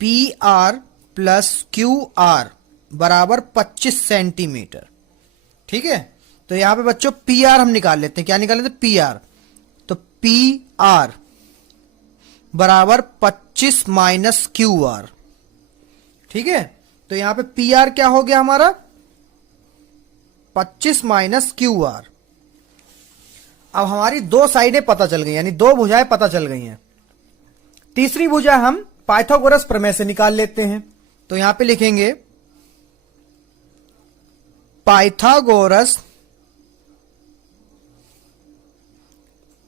PR प्लस QR बराबर 25 सेंटीमीटर। ठीक है, तो यहां पे बच्चों PR हम निकाल लेते हैं, क्या निकाल लेते हैं PR, तो PR बराबर 25 माइनस QR। ठीक है, तो यहां पे PR क्या हो गया हमारा 25 माइनस QR। अब हमारी दो साइडें पता चल गई, यानी दो भुजाएं पता चल गई हैं। तीसरी भुजा हम पाइथागोरस प्रमेय से निकाल लेते हैं, तो यहां पे लिखेंगे पाइथागोरस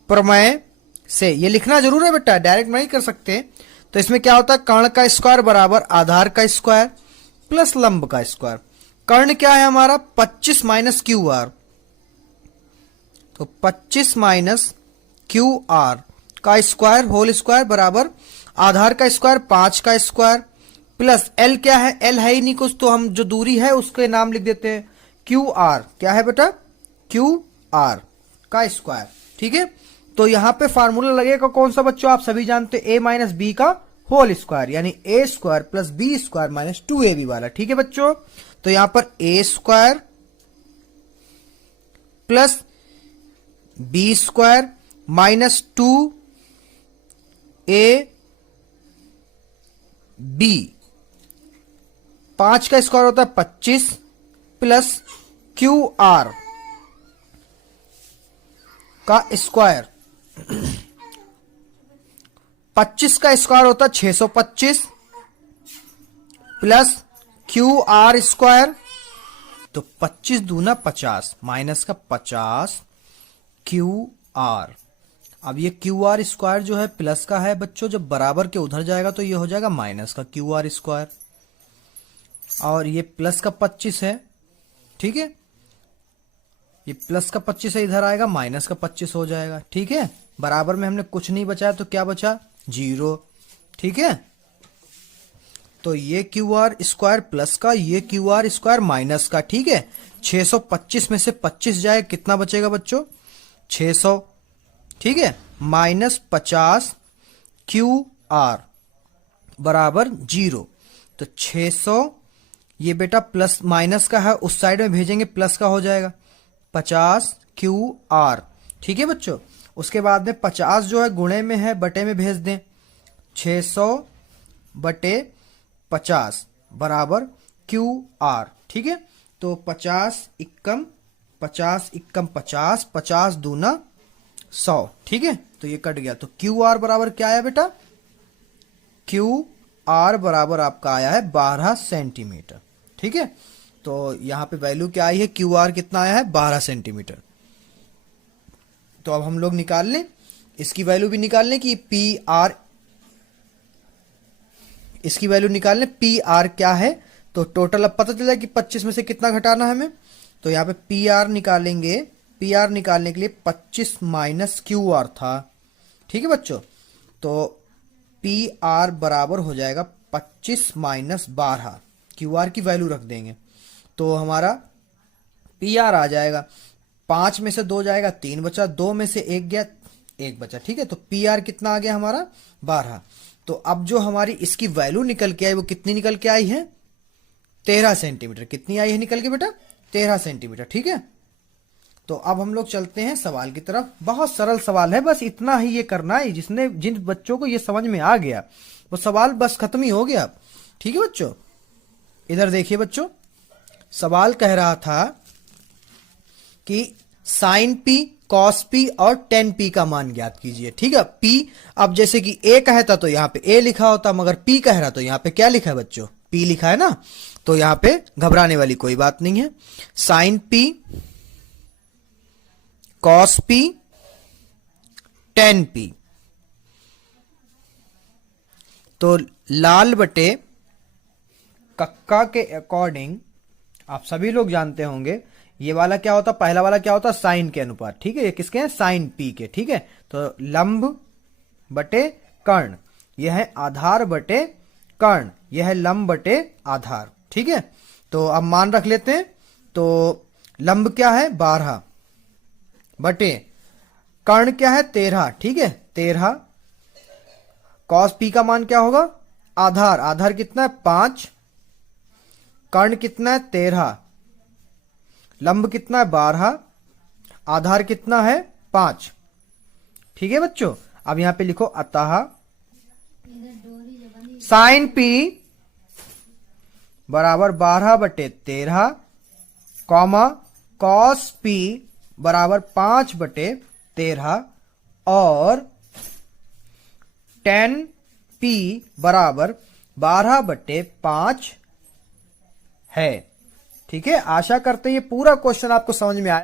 प्रमेय से, ये लिखना जरूर है बेटा, डायरेक्ट नहीं कर सकते। तो इसमें क्या होता है, कर्ण का स्क्वायर बराबर आधार का स्क्वायर प्लस लंब का स्क्वायर। कर्ण क्या है हमारा 25 माइनस QR, तो 25 माइनस QR का स्क्वायर होल स्क्वायर बराबर आधार का स्क्वायर 5 का स्क्वायर प्लस L क्या है, L है ही नहीं कुछ, तो हम जो दूरी है उसके नाम लिख देते हैं QR, क्या है बेटा QR का स्क्वायर। ठीक है, तो यहां पे फार्मूला लगेगा कौन सा बच्चों, आप सभी जानते हैं A माइनस बी का होल स्क्वायर, यानी A square plus B square minus 2AB वाला। ठीक है बच्चों, तो यहां पर A square plus B square minus 2AB, 5 का स्क्वायर होता है 25 प्लस QR का स्क्वायर, 25 का स्क्वायर होता है 625 प्लस QR स्क्वायर, तो 25 दूना 50 माइनस का 50 QR। अब ये QR स्क्वायर जो है प्लस का है बच्चों, जब बराबर के उधर जाएगा तो ये हो जाएगा माइनस का QR स्क्वायर, और ये प्लस का 25 है। ठीक है, ये प्लस का 25 है, इधर आएगा माइनस का 25 हो जाएगा। ठीक है, बराबर में हमने कुछ नहीं बचाया तो क्या बचा, 0। ठीक है, तो ये क्यू आर स्क्वायर प्लस का, ये क्यू आर स्क्वायर माइनस का। ठीक है, 625 में से 25 जाए, कितना बचेगा बच्चों, 600। ठीक है, माइनस 50 क्यू आर बराबर 0। तो 600 ये बेटा प्लस माइनस का है, उस साइड में भेजेंगे प्लस का हो जाएगा, 50 क्यू आर। ठीक है बच्चों, उसके बाद में 50 जो है गुणे में है, बटे में भेज दें, 600 बटे 50 बराबर क्यू आर। ठीक है, तो 50 इक्कम 50 इक्कम 50, 50 दूना 100। ठीक है, तो ये कट गया, तो क्यू आर बराबर क्या आया बेटा, क्यू आर बराबर आपका आया है 12 सेंटीमीटर। ठीक है, तो यहां पे वैल्यू क्या आई है, क्यू आर कितना आया है, 12 सेंटीमीटर। तो अब हम लोग निकाल लें, इसकी वैल्यू भी निकाल लें कि पी आर, इसकी वैल्यू निकाल लें पी आर क्या है। तो टोटल अब पता चला कि 25 में से कितना घटाना है हमें, तो यहाँ पे पी आर निकालेंगे। पी आर निकालने के लिए 25 माइनस क्यू आर था। ठीक है बच्चों, तो पी आर बराबर हो जाएगा 25 माइनस 12, क्यू आर की वैल्यू रख देंगे तो हमारा पी आर आ जाएगा, 5 में से 2 जाएगा, 3 बचा, 2 में से 1 गया, 1 बचा। ठीक है, तो पी आर कितना आ गया हमारा, 12। तो अब जो हमारी इसकी वैल्यू निकल के आई वो कितनी निकल के आई है, 13 सेंटीमीटर। कितनी आई है निकल के बेटा, 13 सेंटीमीटर। ठीक है, तो अब हम लोग चलते हैं सवाल की तरफ। बहुत सरल सवाल है, बस इतना ही ये करना है, जिन बच्चों को ये समझ में आ गया वो सवाल बस खत्म ही हो गया। ठीक है बच्चों, इधर देखिए बच्चों, सवाल कह रहा था कि साइन पी, कॉस पी और टेन पी का मान ज्ञात कीजिए। ठीक है, पी, अब जैसे कि ए कहता तो यहां पे ए लिखा होता, मगर पी कह रहा तो यहां पे क्या लिखा है बच्चों, पी लिखा है ना, तो यहां पे घबराने वाली कोई बात नहीं है। Sine P, cos P, tan P, तो लाल बटे कक्का के अकॉर्डिंग आप सभी लोग जानते होंगे ये वाला क्या होता, पहला वाला क्या होता, साइन के अनुपात। ठीक है, ये किसके हैं, साइन पी के। ठीक है, तो लंब बटे कर्ण, यह है आधार बटे कर्ण, यह है लंब बटे आधार। ठीक है, तो अब मान रख लेते हैं, तो लंब क्या है 12 बटे कर्ण क्या है 13। ठीक है, 13, कॉस पी का मान क्या होगा, आधार, आधार कितना है 5, कर्ण कितना है 13, लंब कितना है 12, आधार कितना है 5। ठीक है बच्चों, अब यहां पे लिखो अतः साइन पी बराबर 12 बटे 13, कॉमा कॉस पी बराबर 5 बटे 13 और टेन पी बराबर 12 बटे 5 है। ठीक है, आशा करते हैं ये पूरा क्वेश्चन आपको समझ में आया।